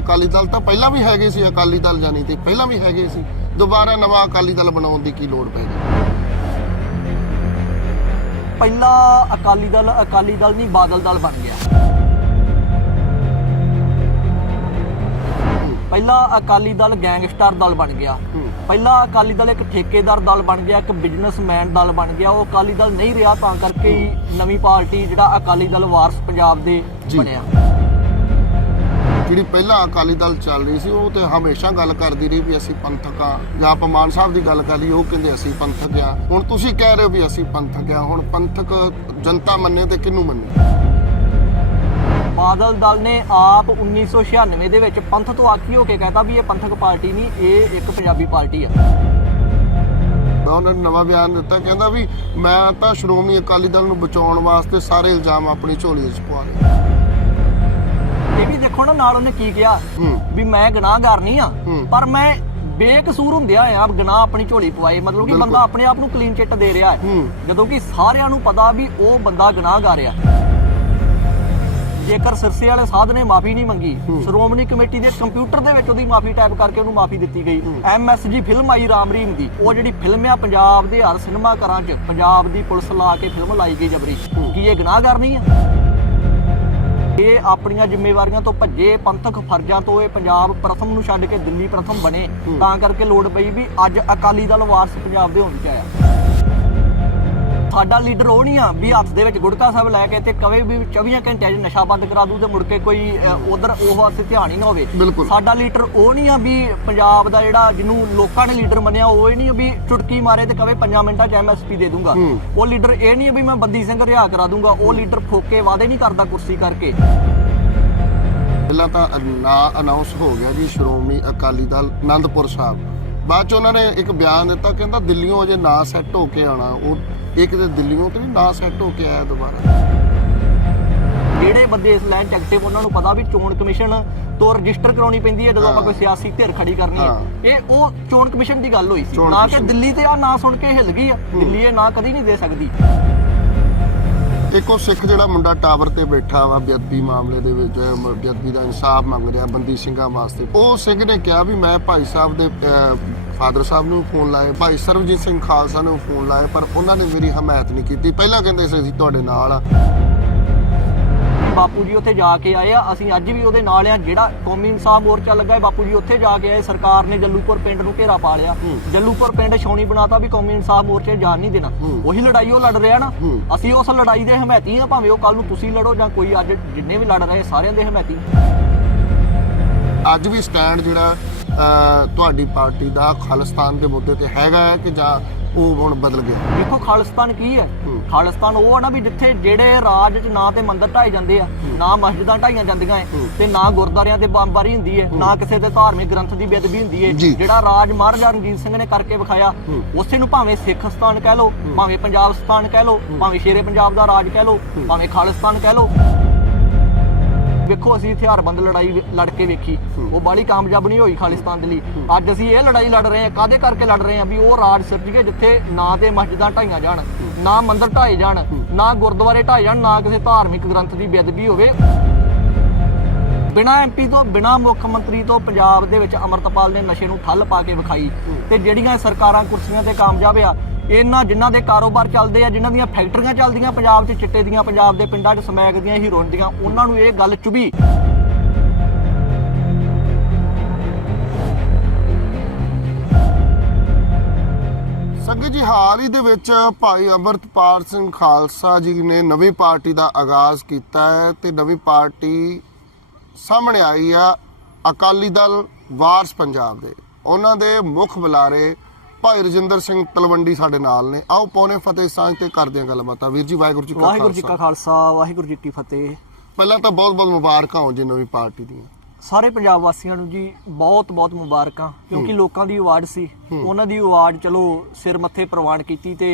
ਅਕਾਲੀ ਦਲ ਤਾਂ ਪਹਿਲਾਂ ਵੀ ਹੈਗੇ ਸੀ ਅਕਾਲੀ ਦਲ ਜਾਨੀ ਤੇ ਪਹਿਲਾਂ ਵੀ ਹੈਗੇ ਸੀ। ਦੁਬਾਰਾ ਨਵਾਂ ਅਕਾਲੀ ਦਲ ਬਣਾਉਣ ਦੀ ਕੀ ਲੋੜ ਪੈ ਗਈ? ਪਹਿਲਾ ਅਕਾਲੀ ਦਲ ਅਕਾਲੀ ਦਲ ਨਹੀਂ ਬਾਦਲ ਦਲ ਬਣ ਗਿਆ। ਪਹਿਲਾ ਅਕਾਲੀ ਦਲ ਗੈਂਗਸਟਰ ਦਲ ਬਣ ਗਿਆ। ਪਹਿਲਾ ਅਕਾਲੀ ਦਲ ਇੱਕ ਠੇਕੇਦਾਰ ਦਲ ਬਣ ਗਿਆ ਇੱਕ ਬਿਜ਼ਨਸਮੈਨ ਦਲ ਬਣ ਗਿਆ। ਉਹ ਅਕਾਲੀ ਦਲ ਨਹੀਂ ਰਿਹਾ ਤਾਂ ਕਰਕੇ ਹੀ ਨਵੀਂ ਪਾਰਟੀ ਜਿਹੜਾ ਅਕਾਲੀ ਦਲ ਵਾਰਸ ਪੰਜਾਬ ਦੇ। ਬਣਿਆ। ਜਿਹੜੀ ਪਹਿਲਾਂ ਅਕਾਲੀ ਦਲ ਚੱਲ ਰਹੀ ਸੀ ਉਹ ਤੇ ਹਮੇਸ਼ਾ ਗੱਲ ਕਰਦੀ ਰਹੀ ਵੀ ਅਸੀਂ ਪੰਥਕ ਆ। ਜਾਂ ਆਪਾਂ ਮਾਨ ਸਾਹਿਬ ਦੀ ਗੱਲ ਕਰ ਲਈ ਉਹ ਕਹਿੰਦੇ ਅਸੀਂ ਪੰਥਕ ਆ। ਹੁਣ ਤੁਸੀਂ ਕਹਿ ਰਹੇ ਹੋ ਵੀ ਅਸੀਂ ਪੰਥਕ ਆ। ਹੁਣ ਪੰਥਕ ਜਨਤਾ ਮੰਨੇ ਤੇ ਕਿਹਨੂੰ ਮੰਨੇ? ਬਾਦਲ ਦਲ ਨੇ ਆਪ 1996 ਦੇ ਵਿੱਚ ਪੰਥ ਤੋਂ ਆਕੀ ਹੋ ਕੇ ਕਹਿੰਦਾ ਵੀ ਇਹ ਪੰਥਕ ਪਾਰਟੀ ਨਹੀਂ ਇਹ ਇੱਕ ਪੰਜਾਬੀ ਪਾਰਟੀ ਆ। ਉਹਨਾਂ ਨੇ ਨਵਾਂ ਬਿਆਨ ਦਿੱਤਾ ਕਹਿੰਦਾ ਵੀ ਮੈਂ ਤਾਂ ਸ਼੍ਰੋਮਣੀ ਅਕਾਲੀ ਦਲ ਨੂੰ ਬਚਾਉਣ ਵਾਸਤੇ ਸਾਰੇ ਇਲਜ਼ਾਮ ਆਪਣੀ ਝੋਲੀ ਪਵਾ ਲਏ। ਇਹ ਵੀ ਦੇਖੋ ਨਾ ਨਾਲ ਉਹਨੇ ਕੀ ਕਿਹਾ ਵੀ ਮੈਂ ਗੁਨਾਹਗਾਰ ਨਹੀਂ ਆ। ਪਰ ਮੈਂ ਬੇਕਸੂਰ ਹੁੰਦਿਆ ਆ ਗੁਨਾਹ ਆਪਣੀ ਝੋਲੀ ਪਵਾਏ ਮਤਲਬ ਕਿ। ਬੰਦਾ ਆਪਣੇ ਆਪ ਨੂੰ ਕਲੀਨ ਚਿੱਟ ਦੇ ਰਿਹਾ ਹੈ ਜਦੋਂ ਕਿ ਸਾਰਿਆਂ ਨੂੰ ਪਤਾ ਵੀ ਉਹ ਬੰਦਾ ਗੁਨਾਹਗਾਰ ਆ ਜੇਕਰ ਸਿਰਸੇ ਵਾਲੇ ਸਾਧ ਨੇ ਮਾਫੀ ਨਹੀਂ ਮੰਗੀ। ਸ਼੍ਰੋਮਣੀ ਕਮੇਟੀ ਦੇ ਕੰਪਿਊਟਰ ਦੇ ਵਿੱਚ ਉਹਦੀ ਮਾਫੀ ਟਾਈਪ ਕਰਕੇ ਉਹਨੂੰ ਮਾਫੀ ਦਿੱਤੀ ਗਈ ਹੂੰ। ਐਮਐਸਜੀ ਫਿਲਮ ਆਈ ਰਾਮ ਰਹੀਮ ਦੀ ਉਹ ਜਿਹੜੀ ਫਿਲਮ ਆ ਪੰਜਾਬ ਦੇ ਹਰ ਸਿਨੇਮਾ ਘਰਾਂ 'ਚ ਪੰਜਾਬ ਦੀ ਪੁਲਿਸ ਲਾ ਕੇ ਫਿਲਮ ਲਾਈ ਗਈ ਜਬਰੀ। ਕੀ ਇਹ ਗੁਨਾਹਗਾਰ ਨਹੀਂ ਆ ਇਹ ਆਪਣੀਆਂ ਜ਼ਿੰਮੇਵਾਰੀਆਂ ਤੋਂ ਭੱਜੇ ਪੰਥਕ ਫਰਜ਼ਾਂ ਤੋਂ ਇਹ ਪੰਜਾਬ ਪ੍ਰਥਮ ਨੂੰ ਛੱਡ ਕੇ ਦਿੱਲੀ ਪ੍ਰਥਮ ਬਣੇ। ਤਾਂ ਕਰਕੇ ਲੋੜ ਪਈ ਵੀ ਅੱਜ ਅਕਾਲੀ ਦਲ ਵਾਰਸ ਪੰਜਾਬ ਦੇ ਹੋਣ ਚ ਆਇਆ ਸਾਡਾ ਲੀਡਰ ਉਹ ਨਹੀਂ ਆ ਵੀ ਹੱਥ ਦੇ ਵਿੱਚ ਗੁੜਕਾ ਸਾਹਿਬ ਲੈ ਕੇ ਤੇ ਕਵੇ ਵੀ 24 ਘੰਟਿਆਂ 'ਚ ਨਸ਼ਾ ਬੰਦ ਕਰਾ ਦੂ ਤੇ ਮੁੜ ਕੇ ਕੋਈ ਉਧਰ ਉਹ ਵਾਸਤੇ ਧਿਆਨ ਹੀ ਨਾ ਹੋਵੇ। ਸਾਡਾ ਲੀਡਰ ਉਹ ਨਹੀਂ ਆ ਵੀ ਪੰਜਾਬ ਦਾ ਜਿਹੜਾ ਜਿਹਨੂੰ ਲੋਕਾਂ ਨੇ ਲੀਡਰ ਮੰਨਿਆ ਉਹ ਇਹ ਨਹੀਂ ਵੀ ਚੁਟਕੀ ਮਾਰੇ ਤੇ ਕਵੇ 5 ਮਿੰਟਾਂ 'ਚ ਐਮਐਸਪੀ ਦੇ ਦੂੰਗਾ। ਉਹ ਲੀਡਰ ਇਹ ਨਹੀਂ ਵੀ ਮੈਂ ਬੰਦੀ ਸਿੰਘ ਰਿਹਾ ਕਰਾ ਦੂੰਗਾ ਉਹ ਲੀਡਰ ਫੋਕੇ ਵਾਅਦੇ ਨਹੀਂ ਕਰਦਾ ਕੁਰਸੀ ਕਰਕੇ ਪਹਿਲਾਂ ਤਾਂ ਨਾ ਅਨਾਉਂਸ ਹੋ ਗਿਆ ਜੀ ਸ਼੍ਰੋਮਣੀ ਅਕਾਲੀ ਦਲ ਆਨੰਦਪੁਰ ਸਾਹਿਬ ਬਾਅਦ ਚ ਉਹਨਾਂ ਨੇ ਇੱਕ ਬਿਆਨ ਦਿੱਤਾ ਕਹਿੰਦਾ ਦਿੱਲੀੋਂ ਅਜੇ ਨਾ ਸੈੱਟ ਹੋ ਕੇ ਆਣਾ ਉਹ ਇੱਕ ਤੇ ਦਿੱਲੀੋਂ ਤੇ ਨਾ ਸੈੱਟ ਹੋ ਕੇ ਆਇਆ ਦੁਬਾਰਾ। ਜਿਹੜੇ ਬੰਦੇ ਇਸ ਲਾਈਨ ਚ ਐਕਟਿਵ ਉਹਨਾਂ ਨੂੰ ਪਤਾ ਵੀ ਚੋਣ ਕਮਿਸ਼ਨ ਤੋਂ ਰਜਿਸਟਰ ਕਰਾਉਣੀ ਪੈਂਦੀ ਹੈ ਜਦੋਂ ਆਪਾਂ। ਕੋਈ ਸਿਆਸੀ ਧਿਰ ਖੜੀ ਕਰਨੀ ਹੈ। ਇਹ ਉਹ ਚੋਣ ਕਮਿਸ਼ਨ ਦੀ ਗੱਲ ਹੋਈ ਸੀ। ਨਾ ਕਿ। ਦਿੱਲੀ ਤੇ ਆ ਨਾ ਸੁਣ ਕੇ ਹਿੱਲ ਗਈ ਆ। ਦਿੱਲੀ ਇਹ ਨਾ ਕਦੀ ਨਹੀਂ ਦੇ ਸਕਦੀ। ਇੱਕ ਉਹ ਸਿੱਖ ਜਿਹੜਾ ਮੁੰਡਾ ਟਾਵਰ ਤੇ ਬੈਠਾ ਵਾ ਬੇਅਦਬੀ ਮਾਮਲੇ ਦੇ ਵਿੱਚ ਬੇਅਦਬੀ ਦਾ ਇਨਸਾਫ ਮੰਗ ਰਿਹਾ ਬੰਦੀ ਸਿੰਘਾਂ ਵਾਸਤੇ। ਉਹ ਸਿੰਘ ਨੇ ਕਿਹਾ ਵੀ ਮੈਂ ਭਾਈ ਸਾਹਿਬ ਦੇ ਫਾਦਰ ਸਾਹਿਬ ਨੂੰ ਫੋਨ ਲਾਏ ਭਾਈ ਸਰਬਜੀਤ ਸਿੰਘ ਖਾਲਸਾ ਨੂੰ ਫੋਨ ਲਾਏ ਪਰ ਉਹਨਾਂ ਨੇ ਮੇਰੀ ਹਮਾਇਤ ਨਹੀਂ ਕੀਤੀ ਪਹਿਲਾਂ ਕਹਿੰਦੇ ਸੀ ਅਸੀਂ ਤੁਹਾਡੇ ਨਾਲ ਆ ਬਾਪੂ ਜੀ ਉੱਥੇ ਜਾ ਕੇ ਆਏ ਆ ਅਸੀਂ ਅੱਜ ਵੀ ਉਹਦੇ ਨਾਲ ਆ ਜਿਹੜਾ ਕੌਮੀ ਇਨਸਾਫ ਮੋਰਚਾ ਲੱਗਾ ਹੈ ਬਾਪੂ ਜੀ ਉੱਥੇ ਜਾ ਕੇ ਆਏ ਸਰਕਾਰ ਨੇ ਜੱਲੂਪੁਰ ਪਿੰਡ ਨੂੰ ਘੇਰਾ ਪਾ ਲਿਆ। ਜੱਲੂਪੁਰ ਪਿੰਡ ਛਾਉਣੀ ਬਣਾਤਾ ਵੀ ਕੌਮੀ ਇਨਸਾਫ ਮੋਰਚੇ ਜਾਣ ਨਹੀਂ ਦੇਣਾ। ਉਹੀ ਲੜਾਈ ਉਹ ਲੜ ਰਿਹਾ ਨਾ। ਅਸੀਂ ਉਸ ਲੜਾਈ ਦੇ ਹਮਾਇਤੀ ਆ ਭਾਵੇਂ ਉਹ ਕੱਲ ਨੂੰ ਤੁਸੀਂ ਲੜੋ ਜਾਂ ਕੋਈ ਅੱਜ ਜਿੰਨੇ ਵੀ ਲੜ ਰਹੇ ਸਾਰਿਆਂ ਦੇ ਹਮਾਇਤੀ ਅੱਜ ਵੀ ਸਟੈਂਡ ਜਿਹੜਾ ਤੁਹਾਡੀ ਪਾਰਟੀ ਦਾ ਖਾਲਿਸਤਾਨ ਦੇ ਮੁੱਦੇ ਤੇ ਹੈਗਾ ਹੈ ਕਿ ਜਾਂ ਉਹ ਹੁਣ ਬਦਲ ਗਿਆ ਦੇਖੋ ਖਾਲਿਸਤਾਨ ਕੀ ਹੈ। ਖਾਲਿਸਤਾਨ ਉਹ ਆ ਨਾ ਵੀ ਜਿੱਥੇ ਜਿਹੜੇ ਰਾਜ 'ਚ ਨਾ ਤੇ ਮੰਦਰ ਢਾਏ ਜਾਂਦੇ ਆ ਨਾ ਮਸਜਿਦਾਂ ਢਾਈਆਂ ਜਾਂਦੀਆਂ ਐ। ਤੇ ਨਾ ਗੁਰਦਾਰਿਆਂ ਤੇ ਬੰਬਾਰੀ ਹੁੰਦੀ ਹੈ ਨਾ ਕਿਸੇ ਦੇ ਧਾਰਮਿਕ ਗ੍ਰੰਥ ਦੀ ਬੇਅਦਬੀ ਹੁੰਦੀ ਜੀ। ਜਿਹੜਾ ਰਾਜ ਮਹਾਰਾਜਾ ਰਣਜੀਤ ਸਿੰਘ ਨੇ ਕਰਕੇ ਵਿਖਾਇਆ। ਉਸੇ ਨੂੰ ਭਾਵੇਂ ਸਿੱਖ ਸਥਾਨ ਕਹਿ ਲਓ ਭਾਵੇਂ ਪੰਜਾਬ ਸਥਾਨ ਕਹਿ ਲਓ ਭਾਵੇਂ ਸ਼ੇਰੇ ਪੰਜਾਬ ਦਾ ਰਾਜ ਕਹਿ ਲਓ ਹੂੰ। ਭਾਵੇਂ ਖਾਲਿਸਤਾਨ ਕਹਿ ਲਓ ਵੇਖੋ ਅਸੀਂ ਹਥਿਆਰਬੰਦ ਲੜਾਈ ਲੜ ਕੇ ਵੇਖੀ। ਉਹ ਬਾਲੀ ਕਾਮਯਾਬ ਨਹੀਂ ਹੋਈ ਖਾਲਿਸਤਾਨ ਦੇ ਲਈ। ਅੱਜ ਅਸੀਂ ਇਹ ਲੜਾਈ ਲੜ ਰਹੇ ਹਾਂ। ਕਾਦੇ ਕਰਕੇ ਲੜ ਰਹੇ ਹਾਂ? ਵੀ ਉਹ ਰਾਜ ਸਿਰਜ ਗਏ ਜਿੱਥੇ ਨਾ ਤੇ ਮਸਜਿਦਾਂ ਢਾਈਆਂ ਜਾਣ ਨਾ ਮੰਦਰ ਢਾਏ ਜਾਣ ਨਾ ਗੁਰਦੁਆਰੇ ਢਾਏ ਜਾਣ ਨਾ ਕਿਸੇ ਧਾਰਮਿਕ ਗ੍ਰੰਥ ਦੀ ਬੇਅਦਬੀ ਹੋਵੇ। ਬਿਨਾ ਐਮਪੀ ਤੋਂ ਬਿਨਾ ਮੁੱਖ ਮੰਤਰੀ ਤੋਂ ਪੰਜਾਬ ਦੇ ਵਿੱਚ ਅਮਰਤਪਾਲ ਨੇ ਨਸ਼ੇ ਨੂੰ ਠੱਲ ਪਾ ਕੇ ਵਿਖਾਈ। ਤੇ ਜਿਹੜੀਆਂ ਸਰਕਾਰਾਂ ਕੁਰਸੀਆਂ ਤੇ ਕਾਮਯਾਬ ਆ ਇਹਨਾਂ ਜਿਨ੍ਹਾਂ ਦੇ ਕਾਰੋਬਾਰ ਚੱਲਦੇ ਆ, ਜਿਨ੍ਹਾਂ ਦੀਆਂ ਫੈਕਟਰੀਆਂ ਚੱਲਦੀਆਂ, ਪੰਜਾਬ 'ਚ ਚਿੱਟੇ ਦੀਆਂ, ਪੰਜਾਬ ਦੇ ਪਿੰਡਾਂ 'ਚ ਸਮੈਕ ਦੀਆਂ, ਹੀਰੋਇਨ ਦੀਆਂ, ਉਹਨਾਂ ਨੂੰ ਇਹ ਗੱਲ ਚੁਭੀ ਸੰਗਤ ਜੀ, ਹਾਲ ਹੀ ਦੇ ਵਿੱਚ ਭਾਈ ਅਮਰਤਪਾਲ ਸਿੰਘ ਖਾਲਸਾ ਜੀ ਨੇ ਨਵੀਂ ਪਾਰਟੀ ਦਾ ਆਗਾਜ਼ ਕੀਤਾ ਹੈ ਤੇ ਨਵੀਂ ਪਾਰਟੀ ਸਾਹਮਣੇ ਆਈ ਆ ਅਕਾਲੀ ਦਲ ਵਾਰਸ ਪੰਜਾਬ ਦੇ। ਉਹਨਾਂ ਦੇ ਮੁੱਖ ਬੁਲਾਰੇ ਭਾਈ ਰਜਿੰਦਰ ਸਿੰਘ ਤਲਵੰਡੀ ਸਾਡੇ ਨਾਲ ਨੇ। ਆਓ ਪੌਣੇ ਫਤਿਹ ਸਾਂਝ ਤੇ ਕਰਦੇ ਹਾਂ ਗੱਲਬਾਤ। ਵੀਰ ਜੀ ਵਾਹਿਗੁਰੂ ਜੀ ਕਾ ਵਾਹਿਗੁਰੂ ਜੀ ਕਾ ਖਾਲਸਾ ਖਾਲਸਾ ਵਾਹਿਗੁਰੂ ਜੀ ਕੀ ਫਤਿਹ। ਪਹਿਲਾਂ ਤਾਂ ਬਹੁਤ ਬਹੁਤ ਮੁਬਾਰਕਾਂ ਹੋਣ ਜੀ ਨਵੀਂ ਪਾਰਟੀ ਦੀਆਂ। ਸਾਰੇ ਪੰਜਾਬ ਵਾਸੀਆਂ ਨੂੰ ਜੀ ਬਹੁਤ ਬਹੁਤ ਮੁਬਾਰਕਾਂ ਕਿਉਂਕਿ ਲੋਕਾਂ ਦੀ ਆਵਾਜ਼ ਸੀ। ਉਹਨਾਂ ਦੀ ਆਵਾਜ਼ ਚਲੋ ਸਿਰ ਮੱਥੇ ਪ੍ਰਵਾਨ ਕੀਤੀ ਤੇ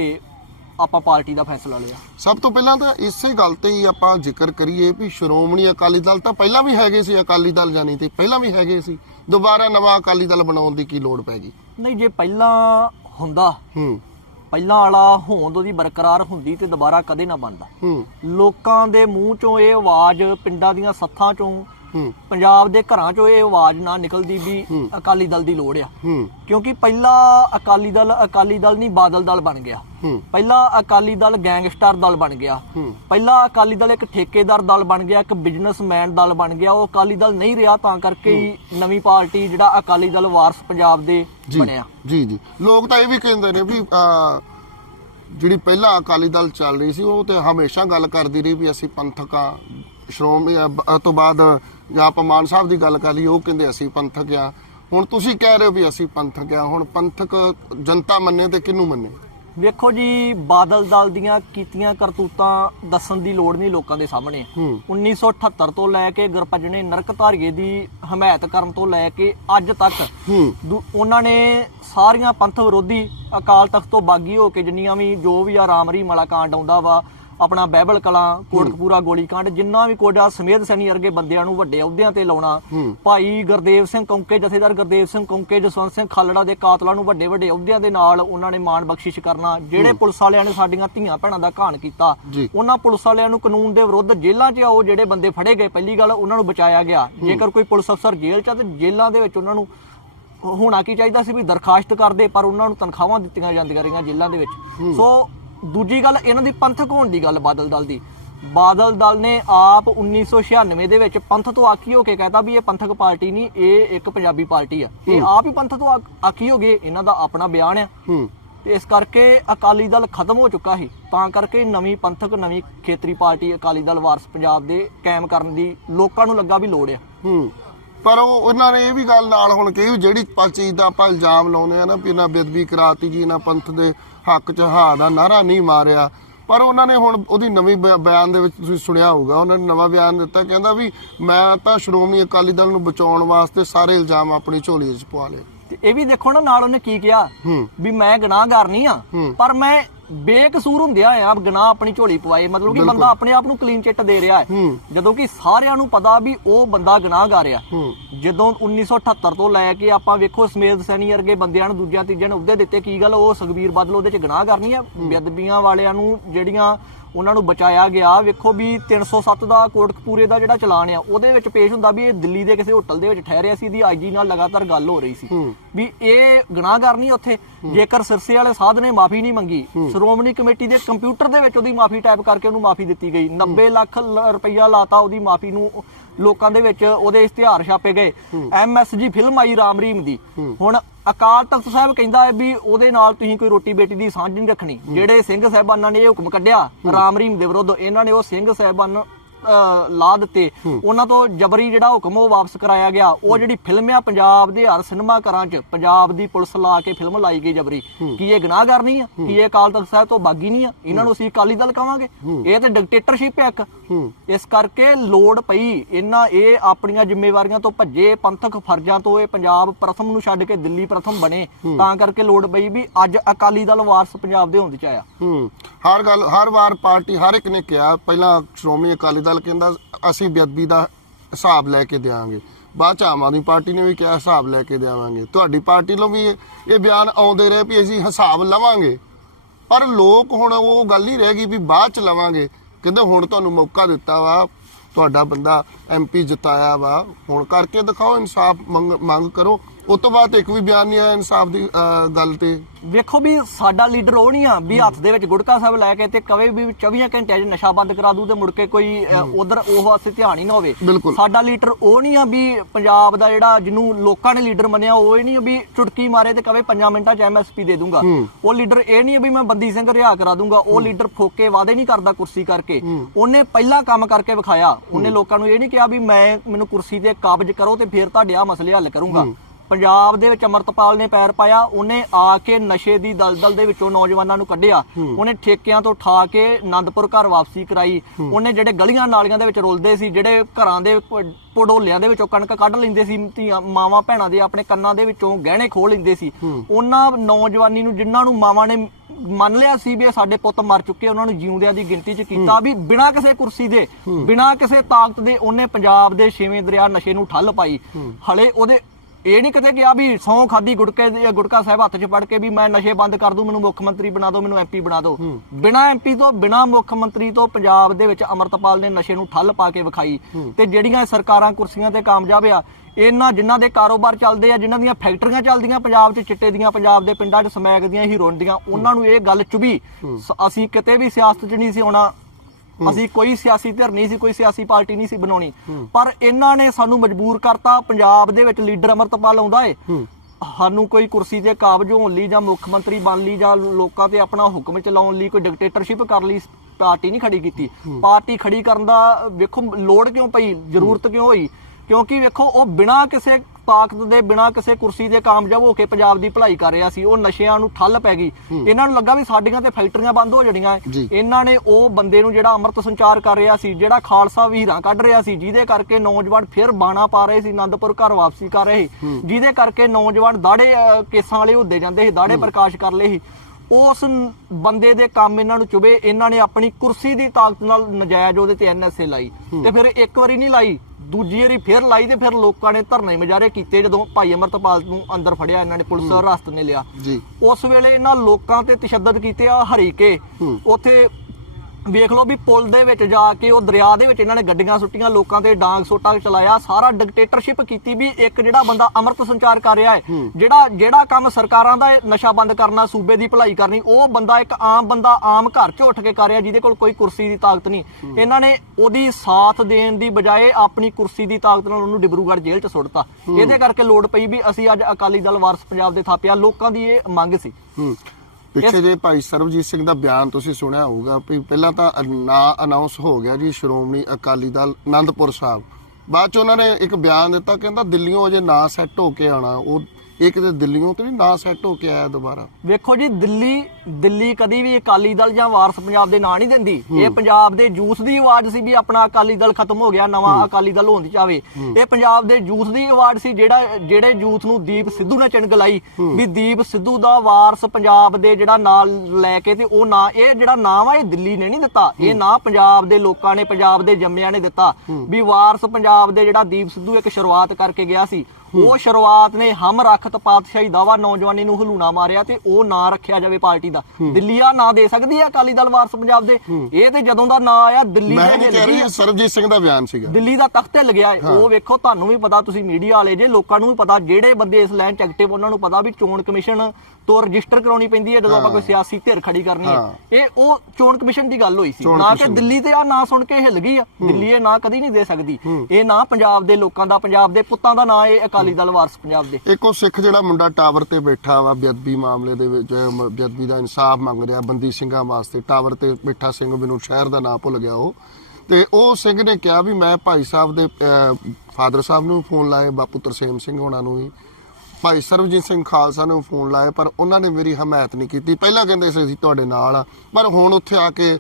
ਆਪਾਂ ਪਾਰਟੀ ਦਾ ਫੈਸਲਾ ਲਿਆ। ਸਭ ਤੋਂ ਪਹਿਲਾਂ ਤਾਂ ਇਸੇ ਗੱਲ ਤੇ ਹੀ ਆਪਾਂ ਜ਼ਿਕਰ ਕਰੀਏ ਵੀ ਸ਼੍ਰੋਮਣੀ ਅਕਾਲੀ ਦਲ ਤਾਂ ਪਹਿਲਾਂ ਵੀ ਹੈਗੇ ਸੀ ਅਕਾਲੀ ਦਲ ਜਾਨੀ ਤੇ ਪਹਿਲਾਂ ਵੀ ਹੈਗੇ ਸੀ। ਦੁਬਾਰਾ ਨਵਾਂ ਅਕਾਲੀ ਦਲ ਬਣਾਉਣ ਦੀ ਕੀ ਲੋੜ ਪੈ ਗਈ? ਨਹੀਂ ਜੇ ਪਹਿਲਾਂ ਹੁੰਦਾ ਹੂੰ। ਪਹਿਲਾਂ ਵਾਲਾ ਹੋਂਦ ਉਹਦੀ ਬਰਕਰਾਰ ਹੁੰਦੀ ਤੇ ਦੁਬਾਰਾ ਕਦੇ ਨਾ ਬਣਦਾ। ਹੂੰ। ਲੋਕਾਂ ਦੇ ਮੂੰਹ ਚੋਂ ਇਹ ਆਵਾਜ਼ ਪਿੰਡਾਂ ਦੀਆਂ ਸੱਥਾਂ ਚੋਂ ਪੰਜਾਬ ਦੇ ਘਰਾਂ 'ਚੋਂ ਇਹ ਆਵਾਜ਼ ਨਾ ਨਿਕਲਦੀ ਵੀ। ਅਕਾਲੀ ਦਲ ਦੀ ਲੋੜ ਆ। ਕਿਉਂਕਿ ਪਹਿਲਾ ਅਕਾਲੀ ਦਲ ਅਕਾਲੀ ਦਲ ਨਹੀਂ ਬਾਦਲ ਦਲ ਬਣ ਗਿਆ। ਪਹਿਲਾ ਅਕਾਲੀ ਦਲ ਗੈਂਗਸਟਰ ਦਲ ਬਣ ਗਿਆ। ਪਹਿਲਾ ਅਕਾਲੀ ਦਲ ਇੱਕ ਠੇਕੇਦਾਰ ਦਲ ਬਣ ਗਿਆ ਇੱਕ ਬਿਜ਼ਨਸਮੈਨ ਦਲ ਬਣ ਗਿਆ। ਉਹ ਅਕਾਲੀ ਦਲ ਨਹੀਂ ਰਿਹਾ ਤਾਂ ਕਰਕੇ ਹੀ ਨਵੀਂ ਪਾਰਟੀ ਜਿਹੜਾ ਅਕਾਲੀ ਦਲ ਵਾਰਸ ਪੰਜਾਬ ਦੇ ਬਣਿਆ। ਜੀ ਜੀ। ਲੋਕ ਤਾਂ ਇਹ ਵੀ ਕਹਿੰਦੇ ਨੇ ਵੀ ਜਿਹੜੀ ਪਹਿਲਾਂ ਅਕਾਲੀ ਦਲ ਚੱਲ ਰਹੀ ਸੀ ਉਹ ਤੇ ਹਮੇਸ਼ਾ ਗੱਲ ਕਰਦੀ ਰਹੀ ਵੀ ਅਸੀਂ ਪੰਥਕ ਸ਼੍ਰੋਮਣੀ ਤੋਂ ਬਾਅਦ ਜਾਂ ਆਪਾਂ ਮਾਨ ਸਾਹਿਬ ਦੀ ਗੱਲ ਕਰ ਲਈ ਉਹ ਕਹਿੰਦੇ ਅਸੀਂ ਪੰਥਕ ਆ। ਹੁਣ ਤੁਸੀਂ ਕਹਿ ਰਹੇ ਹੋ ਵੀ ਅਸੀਂ ਪੰਥਕ ਆ। ਹੁਣ ਪੰਥਕ ਜਨਤਾ ਮੰਨੇ ਤੇ ਕਿਹਨੂੰ ਮੰਨੇ? ਵੇਖੋ ਜੀ ਬਾਦਲ ਦਲ ਦੀਆਂ ਕੀਤੀਆਂ ਕਰਤੂਤਾਂ ਦੱਸਣ ਦੀ ਲੋੜ ਨਹੀਂ ਲੋਕਾਂ ਦੇ ਸਾਹਮਣੇ। ਹੂੰ। 1978 ਤੋਂ ਲੈ ਕੇ ਗੁਰਪਜਣੇ ਨਰਕ ਧਾਰੀਏ ਦੀ ਹਮਾਇਤ ਕਰਨ ਤੋਂ ਲੈ ਕੇ ਅੱਜ ਤੱਕ ਉਹਨਾਂ ਨੇ ਸਾਰੀਆਂ ਪੰਥ ਵਿਰੋਧੀ ਅਕਾਲ ਤਖਤ ਤੋਂ ਬਾਗੀ ਹੋ ਕੇ ਜਿੰਨੀਆਂ ਵੀ ਜੋ ਵੀ ਆ ਰਾਮਰੀ ਮਲਾ ਕਾਂਡ ਆਉਂਦਾ ਵਾ ਆਪਣਾ ਬਹਿਬਲ ਕਲਾਂ ਕੋਟਕਪੂਰਾ ਗੋਲੀ ਕਾਂਡ ਜਿੰਨਾ ਵੀ ਕੋਡਾ ਸਮੇਧ ਸੈਣੀ ਵਰਗੇ ਬੰਦਿਆਂ ਨੂੰ ਵੱਡੇ ਅਹੁਦਿਆਂ ਤੇ ਲਾਉਣਾ। ਭਾਈ ਗੁਰਦੇਵ ਸਿੰਘ ਕੌਂਕੇ ਜਥੇਦਾਰ ਗੁਰਦੇਵ ਸਿੰਘ ਕੌਂਕੇ ਜਸਵੰਤ ਸਿੰਘ ਖਾਲੜਾ ਦੇ ਕਾਤਲਾਂ ਨੂੰ ਵੱਡੇ ਵੱਡੇ ਅਹੁਦਿਆਂ ਦੇ ਨਾਲ ਉਹਨਾਂ ਨੇ ਮਾਣ ਬਖਸ਼ਿਸ਼ ਕਰਨਾ। ਜਿਹੜੇ ਪੁਲਿਸ ਵਾਲਿਆਂ ਨੇ ਸਾਡੀਆਂ ਧੀਆਂ ਭੈਣਾਂ ਦਾ ਘਾਣ ਕੀਤਾ। ਉਹਨਾਂ ਪੁਲਿਸ ਵਾਲਿਆਂ ਨੂੰ ਕਾਨੂੰਨ ਦੇ ਵਿਰੁੱਧ ਜੇਲ੍ਹਾਂ 'ਚ ਉਹ ਜਿਹੜੇ ਬੰਦੇ ਫੜੇ ਗਏ ਪਹਿਲੀ ਗੱਲ ਉਹਨਾਂ ਨੂੰ ਬਚਾਇਆ ਗਿਆ। ਜੇਕਰ ਕੋਈ ਪੁਲਿਸ ਅਫਸਰ ਜੇਲ੍ਹ 'ਚ ਆ ਤੇ ਜੇਲ੍ਹਾਂ ਦੇ ਵਿੱਚ ਉਹਨਾਂ ਨੂੰ ਹੋਣਾ ਕੀ ਚਾਹੀਦਾ ਸੀ ਵੀ ਦਰਖਾਸਤ ਕਰਦੇ ਪਰ ਉਹਨਾਂ ਨੂੰ ਤਨਖਾਹਾਂ ਦਿੱਤੀਆਂ ਜਾਂਦੀਆਂ ਰਹੀਆਂ ਜੇਲ੍ਹਾਂ ਦੇ ਵਿੱਚ। ਸੋ ਦੂਜੀ ਗੱਲ ਇਹਨਾਂ ਦੀ ਪੰਥਕ ਹੋਣ ਦੀ ਗੱਲ ਬਾਦਲ ਦਲ ਦੀ। ਬਾਦਲ ਦਲ ਨੇ ਆਪ 1996 ਦੇ ਵਿੱਚ ਪੰਥ ਤੋਂ ਆਖੀ ਹੋ ਕੇ ਕਹਤਾ ਵੀ ਇਹ ਪੰਥਕ ਪਾਰਟੀ ਨਹੀਂ ਇਹ ਇੱਕ ਪੰਜਾਬੀ ਪਾਰਟੀ ਆ। ਇਹ ਆਪ ਹੀ ਪੰਥ ਤੋਂ ਆਖ- ਹੋ ਗਏ ਇਹਨਾਂ ਦਾ ਆਪਣਾ ਬਿਆਨ ਆ। ਤੇ ਇਸ ਕਰਕੇ ਅਕਾਲੀ ਦਲ ਖਤਮ ਹੋ ਚੁੱਕਾ ਸੀ। ਤਾਂ ਕਰਕੇ ਨਵੀਂ ਪੰਥਕ ਨਵੀਂ ਖੇਤਰੀ ਪਾਰਟੀ ਅਕਾਲੀ ਦਲ ਵਾਰਸ ਪੰਜਾਬ ਦੇ ਕਾਇਮ ਕਰਨ ਦੀ ਲੋਕਾਂ ਨੂੰ ਲੱਗਾ ਵੀ ਲੋੜ ਆ। ਹੂੰ। ਪਰ ਉਹ ਉਹਨਾਂ ਨੇ ਇਹ ਵੀ ਗੱਲ ਨਾਲ ਹੁਣ ਕਹੀ ਵੀ ਜਿਹੜੀ ਚੀਜ਼ ਦਾ ਆਪਾਂ ਇਲਜ਼ਾਮ ਲਾਉਂਦੇ ਆ ਨਾ ਵੀ ਇਹਨਾਂ ਬੇਦਬੀ ਕਰਾਤੀ ਜੀ ਇਹਨਾਂ ਪੰਥ ਦੇ ਹੱਕ ਚ ਹਾਂ ਦਾ ਨਾਰਾ ਨਹੀਂ ਮਾਰਿਆ। ਪਰ ਉਹਨਾਂ ਨੇ ਹੁਣ ਉਹਦੀ ਨਵੀਂ ਬਿਆਨ ਦੇ ਵਿੱਚ ਤੁਸੀਂ ਸੁਣਿਆ ਹੋਊਗਾ ਉਹਨਾਂ ਨੇ ਨਵਾਂ ਬਿਆਨ ਦਿੱਤਾ ਕਹਿੰਦਾ ਵੀ ਮੈਂ ਤਾਂ ਸ਼੍ਰੋਮਣੀ ਅਕਾਲੀ ਦਲ ਨੂੰ ਬਚਾਉਣ ਵਾਸਤੇ ਸਾਰੇ ਇਲਜ਼ਾਮ ਆਪਣੀ ਝੋਲੀ 'ਚ ਪਵਾ ਲਏ। ਤੇ ਇਹ ਵੀ ਦੇਖੋ ਨਾ ਨਾਲ ਉਹਨੇ ਕੀ ਕਿਹਾ? ਵੀ ਮੈਂ ਗੁਨਾਹਗਾਰ ਨਹੀਂ ਆ। ਪਰ ਮੈਂ ਬੇਕਸੂਰ ਹੁੰਦਿਆਂ ਆ ਗੁਨਾਹ ਆਪਣੀ ਝੋਲੀ ਪਵਾਏ। ਮਤਲਬ ਕਿ ਬੰਦਾ ਆਪਣੇ ਆਪ ਨੂੰ ਕਲੀਨ ਚਿੱਟ ਦੇ ਰਿਹਾ ਹੈ। ਹੂੰ। ਜਦੋਂ ਕਿ ਸਾਰਿਆਂ ਨੂੰ ਪਤਾ ਵੀ ਉਹ ਬੰਦਾ ਗੁਨਾਹਗਾਰ ਆ ਹੂੰ। ਜਦੋਂ 1978 ਤੋਂ ਲੈ ਕੇ ਆਪਾਂ ਵੇਖੋ ਸਮੇਧ ਸੈਣੀ ਵਰਗੇ ਬੰਦਿਆਂ ਨੂੰ ਦੂਜਿਆਂ ਤੀਜਿਆਂ ਨੂੰ ਅਹੁਦੇ ਦਿੱਤੇ ਕੀ ਗੱਲ ਉਹ ਸੁਖਬੀਰ ਬਾਦਲ ਉਹਦੇ ਚ ਗੁਨਾਹ ਕਰਨੀ ਆ ਬੇਅਦਬੀਆਂ ਵਾਲਿਆਂ ਨੂੰ ਜਿਹੜੀਆਂ ਉਹਨਾਂ ਨੂੰ ਬਚਾਇਆ ਗਿਆ। ਵੇਖੋ ਵੀ 307 ਦਾ ਕੋਟਕਪੂਰੇ ਦਾ ਜਿਹੜਾ ਚਲਾਨ ਆ ਉਹਦੇ ਵਿੱਚ ਪੇਸ਼ ਹੁੰਦਾ ਵੀ ਇਹ ਦਿੱਲੀ ਦੇ ਕਿਸੇ ਹੋਟਲ ਦੇ ਵਿੱਚ ਠਹਿਰਿਆ ਸੀ ਦੀ ਆਈਜੀ ਨਾਲ ਲਗਾਤਾਰ ਗੱਲ ਹੋ ਰਹੀ ਸੀ। ਵੀ ਇਹ ਗੁਨਾਹਗਰ ਨਹੀਂ ਉੱਥੇ। ਜੇਕਰ ਸਿਰਸੇ ਵਾਲੇ ਸਾਧ ਨੇ ਮਾਫੀ ਨਹੀਂ ਮੰਗੀ ਸ਼੍ਰੋਮਣੀ ਕਮੇਟੀ ਦੇ ਕੰਪਿਊਟਰ ਦੇ ਵਿੱਚ ਉਹਦੀ ਮਾਫੀ ਟਾਈਪ ਕਰਕੇ ਉਹਨੂੰ ਮਾਫੀ ਦਿੱਤੀ ਗਈ। 90 ਲੱਖ ਰੁਪਈਆ ਲਾਤਾ ਉਹਦੀ ਮਾਫੀ ਨੂੰ। ਲੋਕਾਂ ਦੇ ਵਿੱਚ ਉਹਦੇ ਇਸ਼ਤਿਹਾਰ ਛਾਪੇ ਗਏ। ਐਮਐਸਜੀ ਫਿਲਮ ਆਈ ਰਾਮ ਰੀਮ ਦੀ। ਹੁਣ ਅਕਾਲ ਤਖਤ ਸਾਹਿਬ ਕਹਿੰਦਾ ਹੈ ਵੀ ਉਹਦੇ ਨਾਲ ਤੁਸੀਂ ਕੋਈ ਰੋਟੀ ਬੇਟੀ ਦੀ ਸਾਂਝ ਨਹੀਂ ਰੱਖਣੀ। ਜਿਹੜੇ ਸਿੰਘ ਸਾਹਿਬਾਨਾਂ ਨੇ ਇਹ ਹੁਕਮ ਕੱਢਿਆ ਰਾਮ ਰੀਮ ਦੇ ਵਿਰੁੱਧ ਇਹਨਾਂ ਨੇ ਉਹ ਸਿੰਘ ਸਾਹਿਬਾਨ ਲਾ ਦਿੱਤੇ। ਉਹਨਾਂ ਤੋਂ ਜਬਰੀ ਜਿਹੜਾ ਹੁਕਮ ਉਹ ਵਾਪਸ ਕਰਾਇਆ ਗਿਆ। ਉਹ ਜਿਹੜੀ ਫਿਲਮ ਆ ਪੰਜਾਬ ਦੇ ਹਰ ਸਿਨੇਮਾ ਘਰਾਂ 'ਚ, ਪੰਜਾਬ ਦੀ ਪੁਲਿਸ ਲਾ ਕੇ ਫਿਲਮ ਲਾਈ ਗਈ ਜਬਰੀ। ਕੀ ਇਹ ਗੁਨਾਹਗਰ ਨਹੀਂ ਆ? ਕੀ ਇਹ ਅਕਾਲ ਤਖਤ ਸਾਹਿਬ ਤੋਂ ਬਾਗੀ ਨਹੀਂ ਆ? ਇਹਨਾਂ ਨੂੰ ਅਸੀਂ ਅਕਾਲੀ ਦਲ ਕਵਾਂਗੇ। ਇਹ ਤੇ ਡਿਕਟੇਟਰਸ਼ਿਪ ਹੈ ਇੱਕ। ਇਸ ਕਰਕੇ ਲੋੜ ਪਈ ਇਹਨਾਂ ਇਹ ਆਪਣੀਆਂ ਜ਼ਿੰਮੇਵਾਰੀਆਂ ਤੋਂ ਭੱਜੇ, ਪੰਥਕ ਫਰਜ਼ਾਂ ਤੋਂ ਇਹ ਪੰਜਾਬ ਪ੍ਰਥਮ ਨੂੰ ਛੱਡ ਕੇ ਦਿੱਲੀ ਪ੍ਰਥਮ ਬਣੇ। ਤਾਂ ਕਰਕੇ ਲੋੜ ਪਈ ਵੀ ਅੱਜ ਅਕਾਲੀ ਦਲ ਵਾਰਸ ਪੰਜਾਬ ਦੇ ਹੋਂਦ ਚ ਆਇਆ। ਹਰ ਗੱਲ, ਹਰ ਵਾਰ ਪਾਰਟੀ, ਹਰ ਇੱਕ ਨੇ ਕਿਹਾ, ਪਹਿਲਾਂ ਸ਼੍ਰੋਮਣੀ ਅਕਾਲੀ ਦਲ ਕਹਿੰਦਾ ਅਸੀਂ ਬੇਅਦਬੀ ਦਾ ਹਿਸਾਬ ਲੈ ਕੇ ਦੇਵਾਂਗੇ ਬਾਅਦ ਚ ਆਮ ਆਦਮੀ ਪਾਰਟੀ ਨੇ ਵੀ ਕਿਹਾ ਹਿਸਾਬ ਲੈ ਕੇ ਦੇਵਾਂਗੇ ਤੁਹਾਡੀ ਪਾਰਟੀ ਨੂੰ ਵੀ ਇਹ ਬਿਆਨ ਆਉਂਦੇ ਰਹੇ ਵੀ ਅਸੀਂ ਹਿਸਾਬ ਲਵਾਂਗੇ। ਪਰ ਲੋਕ ਹੁਣ ਉਹ ਗੱਲ ਹੀ ਰਹਿ ਗਈ ਵੀ ਬਾਅਦ ਚ ਲਵਾਂਗੇ। ਕਹਿੰਦੇ ਹੁਣ ਤੁਹਾਨੂੰ ਮੌਕਾ ਦਿੱਤਾ ਵਾ, ਤੁਹਾਡਾ ਬੰਦਾ ਐਮਪੀ ਜਿਤਾਇਆ ਵਾ। ਹੁਣ ਕਰਕੇ ਦਿਖਾਓ, ਇਨਸਾਫ ਮੰਗ ਮੰਗ ਕਰੋ। ਉਸ ਤੋਂ ਬਾਅਦ ਇੱਕ ਵੀ ਬਿਆਨ ਨਹੀਂ ਆਇਆ ਇਨਸਾਫ ਦੀ ਅਹ, ਗੱਲ ਤੇ। ਵੇਖੋ ਵੀ ਸਾਡਾ ਲੀਡਰ ਉਹ ਨਹੀਂ ਆ ਵੀ ਹੱਥ ਦੇ ਵਿੱਚ ਗੁੜਕਾ ਸਾਹਿਬ ਲੈ ਕੇ ਤੇ ਕਵੇ ਵੀ 24 ਘੰਟਿਆਂ 'ਚ ਨਸ਼ਾ ਬੰਦ ਕਰਾ ਦੂ ਤੇ ਮੁੜ ਕੇ ਕੋਈ ਉਧਰ ਉਹ ਵਾਸਤੇ ਧਿਆਨ ਹੀ ਨਾ ਹੋਵੇ। ਬਿਲਕੁਲ। ਸਾਡਾ ਲੀਡਰ ਉਹ ਨਹੀਂ ਆ ਵੀ ਪੰਜਾਬ ਦਾ ਜਿਹੜਾ ਜਿਹਨੂੰ ਲੋਕਾਂ ਨੇ ਲੀਡਰ ਮੰਨਿਆ ਉਹ ਇਹ ਨਹੀਂ ਆ ਵੀ ਚੁਟਕੀ ਮਾਰੇ ਤੇ ਕਵੇ 5 ਮਿੰਟਾਂ 'ਚ ਐਮਐਸਪੀ ਦੇ ਦੂੰਗਾ ਉਹ ਲੀਡਰ ਇਹ ਨਹੀਂ ਆ ਵੀ ਮੈਂ ਬੰਦੀ ਸਿੰਘ ਰਿਹਾ ਕਰਾ ਦੂੰਗਾ ਉਹ ਲੀਡਰ ਫੋਕੇ ਵਾਅਦੇ ਨਹੀਂ ਕਰਦਾ ਕੁਰਸੀ ਕਰਕੇ। ਉਹਨੇ ਪਹਿਲਾ ਕੰਮ ਕਰਕੇ ਵਿਖਾਇਆ ਉਹਨੇ ਲੋਕਾਂ ਨੂੰ ਇਹ ਨਹੀਂ ਕਿਹਾ ਵੀ ਮੈਂ ਮੈਨੂੰ ਕੁਰਸੀ ਤੇ ਕਾਬਜ਼ ਕਰੋ ਤੇ ਫਿਰ ਤੁਹਾਡੇ ਆ ਮਸਲੇ ਹੱਲ ਕਰੂੰਗਾ। ਪੰਜਾਬ ਦੇ ਵਿੱਚ ਅਮਰਤਪਾਲ ਨੇ ਪੈਰ ਪਾਇਆ ਉਹਨੇ ਆ ਕੇ ਨਸ਼ੇ ਦੀ ਦਲਦਲ ਦੇ ਵਿੱਚੋਂ ਨੌਜਵਾਨਾਂ ਨੂੰ ਕੱਢਿਆ। ਉਹਨੇ ਠੇਕਿਆਂ ਤੋਂ ਠਾ ਕੇ ਆਨੰਦਪੁਰ ਘਰ ਵਾਪਸੀ ਕਰਾਈ। ਉਹਨੇ ਜਿਹੜੇ ਗਲੀਆਂ ਨਾਲੀਆਂ ਦੇ ਵਿੱਚ ਰੁਲਦੇ ਸੀ ਜਿਹੜੇ ਘਰਾਂ ਦੇ ਪੜੋਲਿਆਂ ਦੇ ਵਿੱਚੋਂ ਕਣਕ ਕੱਢ ਲੈਂਦੇ ਸੀ ਧੀਆਂ ਮਾਵਾਂ ਭੈਣਾਂ ਦੇ ਆਪਣੇ ਕੰਨਾਂ ਦੇ ਵਿੱਚੋਂ ਗਹਿਣੇ ਖੋਹ ਲੈਂਦੇ ਸੀ। ਉਹਨਾਂ ਨੌਜਵਾਨੀ ਨੂੰ ਜਿਨ੍ਹਾਂ ਨੂੰ ਮਾਵਾਂ ਨੇ ਮੰਨ ਲਿਆ ਸੀ ਵੀ ਸਾਡੇ ਪੁੱਤ ਮਰ ਚੁੱਕੇ ਉਹਨਾਂ ਨੂੰ ਜਿਉਂਦਿਆਂ ਦੀ ਗਿਣਤੀ 'ਚ ਕੀਤਾ ਵੀ ਬਿਨਾਂ ਕਿਸੇ ਕੁਰਸੀ ਦੇ ਬਿਨਾਂ ਕਿਸੇ ਤਾਕਤ ਦੇ ਉਹਨੇ ਪੰਜਾਬ ਦੇ ਛੇਵੇਂ ਦਰਿਆ ਨਸ਼ੇ ਨੂੰ ਠੱਲ ਪਾਈ। ਹਲੇ ਉਹਦੇ ਇਹ ਨਹੀਂ ਕਦੇ ਕਿਹਾ ਵੀ ਸੌ ਖਾਦੀ ਗੁਟਕੇ ਗੁਟਕਾ ਸਾਹਿਬ ਹੱਥ 'ਚ ਫੜ ਕੇ ਵੀ ਮੈਂ ਨਸ਼ੇ ਬੰਦ ਕਰ ਦੂੰ ਮੈਨੂੰ ਮੁੱਖ ਮੰਤਰੀ ਬਣਾ ਦਿਓ ਮੈਨੂੰ ਐਮਪੀ ਬਣਾ ਦਿਓ। ਬਿਨਾ ਐਮਪੀ ਤੋਂ ਬਿਨਾ ਮੁੱਖ ਮੰਤਰੀ ਤੋਂ ਪੰਜਾਬ ਦੇ ਵਿੱਚ ਅਮਰਤਪਾਲ ਨੇ ਨਸ਼ੇ ਨੂੰ ਠੱਲ ਪਾ ਕੇ ਵਿਖਾਈ। ਤੇ ਜਿਹੜੀਆਂ ਸਰਕਾਰਾਂ ਕੁਰਸੀਆਂ ਤੇ ਕਾਮਯਾਬ ਆ ਇਹਨਾਂ ਜਿਨ੍ਹਾਂ ਦੇ ਕਾਰੋਬਾਰ ਚੱਲਦੇ ਆ ਜਿਨ੍ਹਾਂ ਦੀਆਂ ਫੈਕਟਰੀਆਂ ਚੱਲਦੀਆਂ ਪੰਜਾਬ 'ਚ ਚਿੱਟੇ ਦੀਆਂ ਪੰਜਾਬ ਦੇ ਪਿੰਡਾਂ 'ਚ ਸਮੈਕ ਦੀਆਂ ਹੀਰੋਇਨ ਦੀਆਂ ਉਹਨਾਂ ਨੂੰ ਇਹ ਗੱਲ ਚੁਭੀ ਅਸੀਂ ਕਿਤੇ ਵੀ ਸਿਆਸਤ 'ਚ ਨਹੀਂ ਸੀ ਆਉਣਾ ਅਸੀਂ ਕੋਈ ਸਿਆਸੀ ਧਿਰ ਨਹੀਂ ਸੀ ਕੋਈ ਸਿਆਸੀ ਪਾਰਟੀ ਨਹੀਂ ਸੀ ਬਣਾਉਣੀ। ਪਰ ਇਹਨਾਂ ਨੇ ਸਾਨੂੰ ਮਜਬੂਰ ਕਰਤਾ ਪੰਜਾਬ ਦੇ ਵਿੱਚ ਲੀਡਰ ਅਮਰਤਪਾਲ ਆਉਂਦਾ ਏ। ਸਾਨੂੰ ਕੋਈ ਕੁਰਸੀ ਤੇ ਕਾਬਜ ਹੋਣ ਲਈ ਜਾਂ ਮੁੱਖ ਮੰਤਰੀ ਬਣ ਲਈ ਜਾਂ ਲੋਕਾਂ ਤੇ ਆਪਣਾ ਹੁਕਮ ਚਲਾਉਣ ਲਈ ਕੋਈ ਡਿਕਟੇਟਰਸ਼ਿਪ ਕਰ ਲਈ ਪਾਰਟੀ ਨਹੀਂ ਖੜੀ ਕੀਤੀ। ਪਾਰਟੀ ਖੜੀ ਕਰਨ ਦਾ ਵੇਖੋ ਲੋੜ ਕਿਉਂ ਪਈ? ਜ਼ਰੂਰਤ ਕਿਉਂ ਹੋਈ? ਕਿਉਂਕਿ ਵੇਖੋ ਉਹ ਬਿਨਾਂ ਕਿਸੇ ਤਾਕਤ ਦੇ ਬਿਨਾਂ ਕਿਸੇ ਕੁਰਸੀ ਦੇ ਕਾਮਯਾਬ ਹੋ ਕੇ ਪੰਜਾਬ ਦੀ ਭਲਾਈ ਕਰ ਰਿਹਾ ਸੀ। ਉਹ ਨਸ਼ਿਆਂ ਨੂੰ ਠੱਲ ਪੈ ਗਈ। ਇਹਨਾਂ ਨੂੰ ਲੱਗਾ ਵੀ ਸਾਡੀਆਂ ਤੇ ਫੈਕਟਰੀਆਂ ਬੰਦ ਹੋ ਜਾਣੀਆਂ। ਇਹਨਾਂ ਨੇ ਉਹ ਬੰਦੇ ਨੂੰ ਜਿਹੜਾ ਅੰਮ੍ਰਿਤ ਸੰਚਾਰ ਕਰ ਰਿਹਾ ਸੀ ਜਿਹੜਾ ਖਾਲਸਾ ਵੀਰਾਂ ਕੱਢ ਰਿਹਾ ਸੀ ਜਿਹਦੇ ਕਰਕੇ ਨੌਜਵਾਨ ਫਿਰ ਬਾਣਾ ਪਾ ਰਹੇ ਸੀ ਆਨੰਦਪੁਰ ਘਰ ਵਾਪਸੀ ਕਰ ਰਹੇ ਜਿਹਦੇ ਕਰਕੇ ਨੌਜਵਾਨ ਦਾੜੇ ਕੇਸਾਂ ਵਾਲੇ ਹੁੰਦੇ ਜਾਂਦੇ ਸੀ ਦਾੜੇ ਪ੍ਰਕਾਸ਼ ਕਰ ਲਏ ਸੀ। ਉਸ ਬੰਦੇ ਦੇ ਕੰਮ ਇਹਨਾਂ ਨੂੰ ਚੁਬੇ। ਇਹਨਾਂ ਨੇ ਆਪਣੀ ਕੁਰਸੀ ਦੀ ਤਾਕਤ ਨਾਲ ਨਜਾਇਜ਼ ਉਹਦੇ ਤੇ ਐਨਐਸਏ ਲਾਈ। ਤੇ ਫਿਰ ਇੱਕ ਵਾਰੀ ਨਹੀਂ ਲਾਈ। ਦੂਜੀ ਵਾਰੀ ਫਿਰ ਲਾਈ ਤੇ ਫਿਰ ਲੋਕਾਂ ਨੇ ਧਰਨੇ ਮੁਜ਼ਾਹਰੇ ਕੀਤੇ ਜਦੋਂ ਭਾਈ ਅਮਰਤਪਾਲ ਨੂੰ ਅੰਦਰ ਫੜਿਆ ਇਹਨਾਂ ਨੇ ਪੁਲਿਸ ਹਿਰਾਸਤ ਨੇ ਲਿਆ। ਜੀ। ਉਸ ਵੇਲੇ ਇਹਨਾਂ ਲੋਕਾਂ ਤੇ ਤਸ਼ੱਦਦ ਕੀਤੇ ਆ ਹਰੀਕੇ। ਉੱਥੇ ਵੇਖ ਲਓ ਵੀ ਪੁਲ ਦੇ ਵਿੱਚ ਜਾ ਕੇ ਉਹ ਦਰਿਆ ਦੇ ਵਿੱਚ ਇਹਨਾਂ ਨੇ ਗੱਡੀਆਂ ਸੁੱਟੀਆਂ ਲੋਕਾਂ ਤੇ ਡਾਂਗ ਸੋਟਾ ਚਲਾਇਆ ਸਾਰਾ ਡਿਕਟੇਟਰਸ਼ਿਪ ਕੀਤੀ ਵੀ ਇੱਕ ਜਿਹੜਾ ਬੰਦਾ ਅੰਮ੍ਰਿਤ ਸੰਚਾਰ ਕਰ ਰਿਹਾ ਹੈ ਜਿਹੜਾ ਜਿਹੜਾ ਕੰਮ ਸਰਕਾਰਾਂ ਦਾ ਨਸ਼ਾ ਬੰਦ ਕਰਨਾ ਸੂਬੇ ਦੀ ਭਲਾਈ ਕਰਨੀ ਉਹ ਬੰਦਾ ਇੱਕ ਆਮ ਬੰਦਾ ਆਮ ਘਰ 'ਚ ਉੱਠ ਕੇ ਕਰ ਰਿਹਾ ਜਿਹਦੇ ਕੋਲ ਕੋਈ ਕੁਰਸੀ ਦੀ ਤਾਕਤ ਨਹੀਂ। ਇਹਨਾਂ ਨੇ ਉਹਦੀ ਸਾਥ ਦੇਣ ਦੀ ਬਜਾਏ ਆਪਣੀ ਕੁਰਸੀ ਦੀ ਤਾਕਤ ਨਾਲ ਉਹਨੂੰ ਡਿਬਰੂਗੜ੍ਹ ਜੇਲ੍ਹ 'ਚ ਸੁੱਟਤਾ। ਇਹਦੇ ਕਰਕੇ ਲੋੜ ਪਈ ਵੀ ਅਸੀਂ ਅੱਜ ਅਕਾਲੀ ਦਲ ਵਾਰਸ ਪੰਜਾਬ ਦੇ ਥਾਪਿਆ ਲੋਕਾਂ ਦੀ ਇਹ ਮੰਗ ਸੀ। ਪਿੱਛੇ ਜੇ ਭਾਈ ਸਰਬਜੀਤ ਸਿੰਘ ਦਾ ਬਿਆਨ ਤੁਸੀਂ ਸੁਣਿਆ ਹੋਊਗਾ ਵੀ ਪਹਿਲਾਂ ਤਾਂ ਨਾਂ ਅਨਾਉਂਸ ਹੋ ਗਿਆ ਜੀ ਸ਼੍ਰੋਮਣੀ ਅਕਾਲੀ ਦਲ ਆਨੰਦਪੁਰ ਸਾਹਿਬ। ਬਾਅਦ ਚ ਉਹਨਾਂ ਨੇ ਇੱਕ ਬਿਆਨ ਦਿੱਤਾ ਕਹਿੰਦਾ ਦਿੱਲੀੋਂ ਅਜੇ ਨਾਂ ਸੈੱਟ ਹੋ ਕੇ ਆਣਾ ਉਹ ਇਹ ਕਿਤੇ ਦਿੱਲੀੋਂ ਤੇ ਨਹੀਂ ਨਾਂ ਸੈੱਟ ਹੋ ਕੇ ਆਇਆ ਦੁਬਾਰਾ। ਵੇਖੋ ਜੀ ਦਿੱਲੀ ਦਿੱਲੀ ਕਦੀ ਵੀ ਅਕਾਲੀ ਦਲ ਜਾਂ ਵਾਰਸ ਪੰਜਾਬ ਦੇ ਨਾਂ ਨਹੀਂ ਦਿੰਦੀ। ਇਹ ਪੰਜਾਬ ਦੇ ਜੂਥ ਦੀ ਆਵਾਜ਼ ਸੀ ਵੀ ਆਪਣਾ ਅਕਾਲੀ ਦਲ ਖਤਮ ਹੋ ਗਿਆ ਨਵਾਂ ਅਕਾਲੀ ਦਲ ਹੋਣ ਦੀ ਚਾਵੇ। ਇਹ ਪੰਜਾਬ ਦੇ ਜੂਥ ਦੀ ਆਵਾਜ਼ ਸੀ ਜਿਹੜਾ ਜਿਹੜੇ ਜੂਥ ਨੂੰ ਦੀਪ ਸਿੱਧੂ ਨੇ ਚਿਣਕ ਲਾਈ ਵੀ ਦੀਪ ਸਿੱਧੂ ਦਾ ਵਾਰਸ ਪੰਜਾਬ ਦੇ ਜਿਹੜਾ ਨਾਲ ਲੈ ਕੇ ਤੇ ਉਹ ਨਾਂ ਇਹ ਜਿਹੜਾ ਨਾਮ ਆ ਇਹ ਦਿੱਲੀ ਨੇ ਨਹੀਂ ਦਿੱਤਾ। ਇਹ ਨਾਂ ਪੰਜਾਬ ਦੇ ਲੋਕਾਂ ਨੇ ਪੰਜਾਬ ਦੇ ਜੰਮਿਆਂ ਨੇ ਦਿੱਤਾ। ਵੀ ਵਾਰਸ ਪੰਜਾਬ ਦੇ ਜਿਹੜਾ ਦੀਪ ਸਿੱਧੂ ਇੱਕ ਸ਼ੁਰੂਆਤ ਕਰਕੇ ਗਿਆ ਸੀ ਉਹ ਸ਼ੁਰੂਆਤ ਨੇ ਹਮ ਰੱਖਤ ਪਾਤਸ਼ਾਹੀ ਦਾਵਾ ਨੌਜਵਾਨੀ ਨੂੰ ਹਲੂਣਾ ਮਾਰਿਆ ਤੇ ਉਹ ਨਾਂ ਰੱਖਿਆ ਜਾਵੇ ਪਾਰਟੀ ਦਾ। ਦਿੱਲੀ ਆ ਨਾਂ ਦੇ ਸਕਦੀ ਹੈ ਅਕਾਲੀ ਦਲ ਵਾਰਸ ਪੰਜਾਬ ਦੇ। ਇਹ ਤੇ ਜਦੋਂ ਦਾ ਨਾਂ ਆਇਆ ਦਿੱਲੀ ਮੈਂ ਨਹੀਂ ਕਹਿ ਰਹੀ ਸਰਬਜੀਤ ਸਿੰਘ ਦਾ ਬਿਆਨ ਸੀਗਾ। ਦਿੱਲੀ ਦਾ ਤਖਤ ਹਿੱਲ ਗਿਆ ਹੈ। ਉਹ ਵੇਖੋ ਤੁਹਾਨੂੰ ਵੀ ਪਤਾ ਤੁਸੀਂ ਮੀਡੀਆ ਵਾਲੇ ਜੇ ਲੋਕਾਂ ਨੂੰ ਵੀ ਪਤਾ ਜਿਹੜੇ ਬੰਦੇ ਇਸ ਲਾਈਨ ਚ ਐਕਟਿਵ ਉਹਨਾਂ ਨੂੰ ਪਤਾ ਵੀ ਚੋਣ ਕਮਿਸ਼ਨ ਤੋਂ ਰਜਿਸਟਰ ਕਰਾਉਣੀ ਪੈਂਦੀ ਹੈ ਜਦੋਂ ਆਪਾਂ ਕੋਈ ਸਿਆਸੀ ਧਿਰ ਖੜੀ ਕਰਨੀ ਹਾਂ। ਇਹ ਉਹ ਚੋਣ ਕਮਿਸ਼ਨ ਦੀ ਗੱਲ ਹੋਈ ਸੀ। ਨਾ ਕਿ। ਦਿੱਲੀ ਤੇ ਆ ਨਾਂ ਸੁਣ ਕੇ ਹਿੱਲ ਗਈ ਆ। ਦਿੱਲੀ ਇਹ ਨਾਂ ਕਦੀ ਨਹੀਂ ਦੇ ਸਕਦੀ। ਇਹ ਨਾਂ ਪੰਜਾਬ ਦੇ ਲੋਕਾਂ ਦਾ ਪੰਜਾਬ ਦੇ ਪੁੱਤਾਂ ਦਾ ਨਾਂ ਇਹ ਅਕਾਲੀ ਦਲ ਵਾਰਸ ਪੰਜਾਬ ਦੇ। ਇੱਕ ਸਿੱਖ ਜਿਹੜਾ ਮੁੰਡਾ ਟਾਵਰ ਤੇ ਬੈਠਾ ਵਾ ਬੇਅਦਬੀ ਮਾਮਲੇ ਦੇ ਵਿੱਚ ਬੇਅਦਬੀ ਦਾ ਇਨਸਾਫ ਮੰਗ ਰਿਹਾ ਬੰਦੀ ਸਿੰਘਾਂ ਵਾਸਤੇ। ਟਾਵਰ ਤੇ ਬੈਠਾ ਸਿੰਘ ਮੈਨੂੰ ਸ਼ਹਿਰ ਦਾ ਨਾਮ ਭੁੱਲ ਗਿਆ ਉਹ। ਤੇ ਉਹ ਸਿੰਘ ਨੇ ਕਿਹਾ ਵੀ ਮੈਂ ਭਾਈ ਸਾਹਿਬ ਦੇ ਫਾਦਰ ਸਾਹਿਬ ਨੂੰ ਫੋਨ ਲਾਏ ਬਾਪੂ ਤਰਸੇਮ ਸਿੰਘ ਹੋਣਾ ਨੂੰ ਵੀ। ਭਾਈ ਸਰਬਜੀਤ ਸਿੰਘ ਖਾਲਸਾ ਨੂੰ ਫੋਨ ਲਾਏ ਪਰ ਉਹਨਾਂ ਨੇ ਮੇਰੀ ਹਮਾਇਤ ਨਹੀਂ ਕੀਤੀ। ਪਹਿਲਾਂ ਕਹਿੰਦੇ ਸੀ ਅਸੀਂ ਤੁਹਾਡੇ ਨਾਲ ਆ ਪਰ ਹੁਣ ਉੱਥੇ ਆ ਕੇ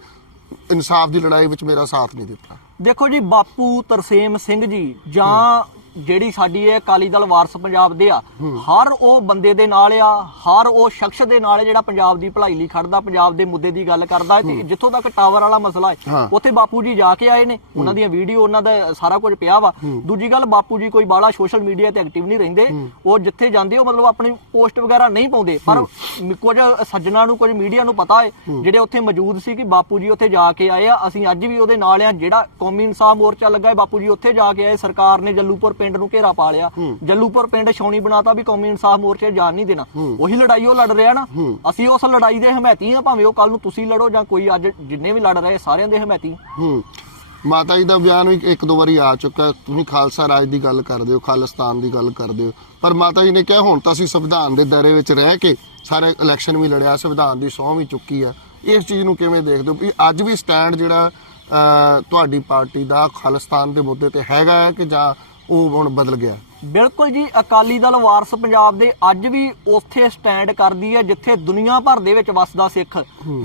ਇਨਸਾਫ ਦੀ ਲੜਾਈ ਵਿੱਚ ਮੇਰਾ ਸਾਥ ਨਹੀਂ ਦਿੱਤਾ। ਦੇਖੋ ਜੀ ਬਾਪੂ ਤਰਸੇਮ ਸਿੰਘ ਜੀ ਜਾਂ ਜਿਹੜੀ ਸਾਡੀ ਇਹ ਅਕਾਲੀ ਦਲ ਵਾਰਸ ਪੰਜਾਬ ਦੇ ਆ ਹਰ ਉਹ ਬੰਦੇ ਦੇ ਨਾਲ ਆ ਹਰ ਉਹ ਸ਼ਖਸ ਦੇ ਨਾਲ ਜਿਹੜਾ ਪੰਜਾਬ ਦੀ ਭਲਾਈ ਲਈ ਖੜਦਾ ਪੰਜਾਬ ਦੇ ਮੁੱਦੇ ਦੀ ਗੱਲ ਕਰਦਾ ਤੇ ਜਿੱਥੋਂ ਤੱਕ ਟਾਵਰ ਵਾਲਾ ਮਸਲਾ ਹੈ। ਉੱਥੇ ਬਾਪੂ ਜੀ ਜਾ ਕੇ ਆਏ ਨੇ ਉਹਨਾਂ ਦੀਆਂ ਵੀਡੀਓ ਉਹਨਾਂ ਦਾ ਸਾਰਾ ਕੁਝ ਪਿਆ ਵਾ। ਦੂਜੀ ਗੱਲ ਬਾਪੂ ਜੀ ਕੋਈ ਬਾਲਾ ਸੋਸ਼ਲ ਮੀਡੀਆ ਤੇ ਐਕਟਿਵ ਨਹੀਂ ਰਹਿੰਦੇ ਉਹ ਜਿੱਥੇ ਜਾਂਦੇ ਉਹ ਮਤਲਬ ਆਪਣੀ ਪੋਸਟ ਵਗੈਰਾ ਨਹੀਂ ਪਾਉਂਦੇ ਪਰ ਕੁਝ ਸੱਜਣਾ ਨੂੰ ਕੁਝ ਮੀਡੀਆ ਨੂੰ ਪਤਾ ਹੈ ਜਿਹੜੇ ਉੱਥੇ ਮੌਜੂਦ ਸੀ ਕਿ ਬਾਪੂ ਜੀ ਉੱਥੇ ਜਾ ਕੇ ਆਏ ਆ ਅਸੀਂ ਅੱਜ ਵੀ ਉਹਦੇ ਨਾਲ ਆ ਜਿਹੜਾ ਕੌਮੀ ਇਨਸਾਫ ਮੋਰਚਾ ਲੱਗਾ ਹੈ ਬਾਪੂ ਜੀ ਉੱਥੇ ਜਾ ਕੇ ਆਏ ਸਰਕਾਰ ਨੇ ਜੱਲੂਪੁਰ ਪਿੰਡ ਨੂੰ ਘੇਰਾ ਪਾ ਲਿਆ। ਜੱਲੂਪੁਰ ਪਿੰਡ ਛਾਉਣੀ ਬਣਾਤਾ ਵੀ ਕੌਮੀ ਇਨਸਾਫ ਮੋਰਚੇ ਜਾਣ ਨਹੀਂ ਦੇਣਾ। ਉਹੀ ਲੜਾਈ ਉਹ ਲੜ ਰਿਹਾ ਨਾ। ਅਸੀਂ ਉਸ ਲੜਾਈ ਦੇ ਹਮਾਇਤੀ ਆ ਭਾਵੇਂ ਉਹ ਕੱਲ ਨੂੰ ਤੁਸੀਂ ਲੜੋ ਜਾਂ ਕੋਈ ਅੱਜ ਜਿੰਨੇ ਵੀ ਲੜ ਰਹੇ ਸਾਰਿਆਂ ਦੇ ਹਮਾਇਤੀ ਮਾਤਾ ਜੀ ਦਾ ਬਿਆਨ ਵੀ ਇੱਕ ਦੋ ਵਾਰੀ ਆ ਚੁੱਕਾ। ਤੁਸੀਂ ਖਾਲਸਾ ਰਾਜ ਦੀ ਗੱਲ ਕਰਦੇ ਹੋ ਖਾਲਿਸਤਾਨ ਦੀ ਗੱਲ ਕਰਦੇ ਹੋ। ਪਰ ਮਾਤਾ ਜੀ ਨੇ ਕਿਹਾ ਹੁਣ ਤਾਂ ਅਸੀਂ ਸੰਵਿਧਾਨ ਦੇ ਦਾਇਰੇ ਵਿੱਚ ਰਹਿ ਕੇ ਸਾਰੇ ਇਲੈਕਸ਼ਨ ਵੀ ਲੜਿਆ ਸੰਵਿਧਾਨ ਦੀ ਸਹੁੰ ਵੀ ਚੁੱਕੀ ਆ ਇਸ ਚੀਜ਼ ਨੂੰ ਕਿਵੇਂ ਦੇਖਦੇ ਹੋ? ਵੀ ਅੱਜ ਵੀ ਸਟੈਂਡ ਜਿਹੜਾ ਤੁਹਾਡੀ ਪਾਰਟੀ ਦਾ ਖਾਲਿਸਤਾਨ ਦੇ ਮੁੱਦੇ ਤੇ ਹੈਗਾ ਹੈ ਕਿ ਜਾਂ ਉਹ ਹੁਣ ਬਦਲ ਗਿਆ। ਬਿਲਕੁਲ ਜੀ, ਅਕਾਲੀ ਦਲ ਵਾਰਸ ਪੰਜਾਬ ਦੇ ਅੱਜ ਵੀ ਉੱਥੇ ਸਟੈਂਡ ਕਰਦੀ ਹੈ, ਜਿੱਥੇ ਦੁਨੀਆ ਭਰ ਦੇ ਵਿੱਚ ਵੱਸਦਾ ਸਿੱਖ।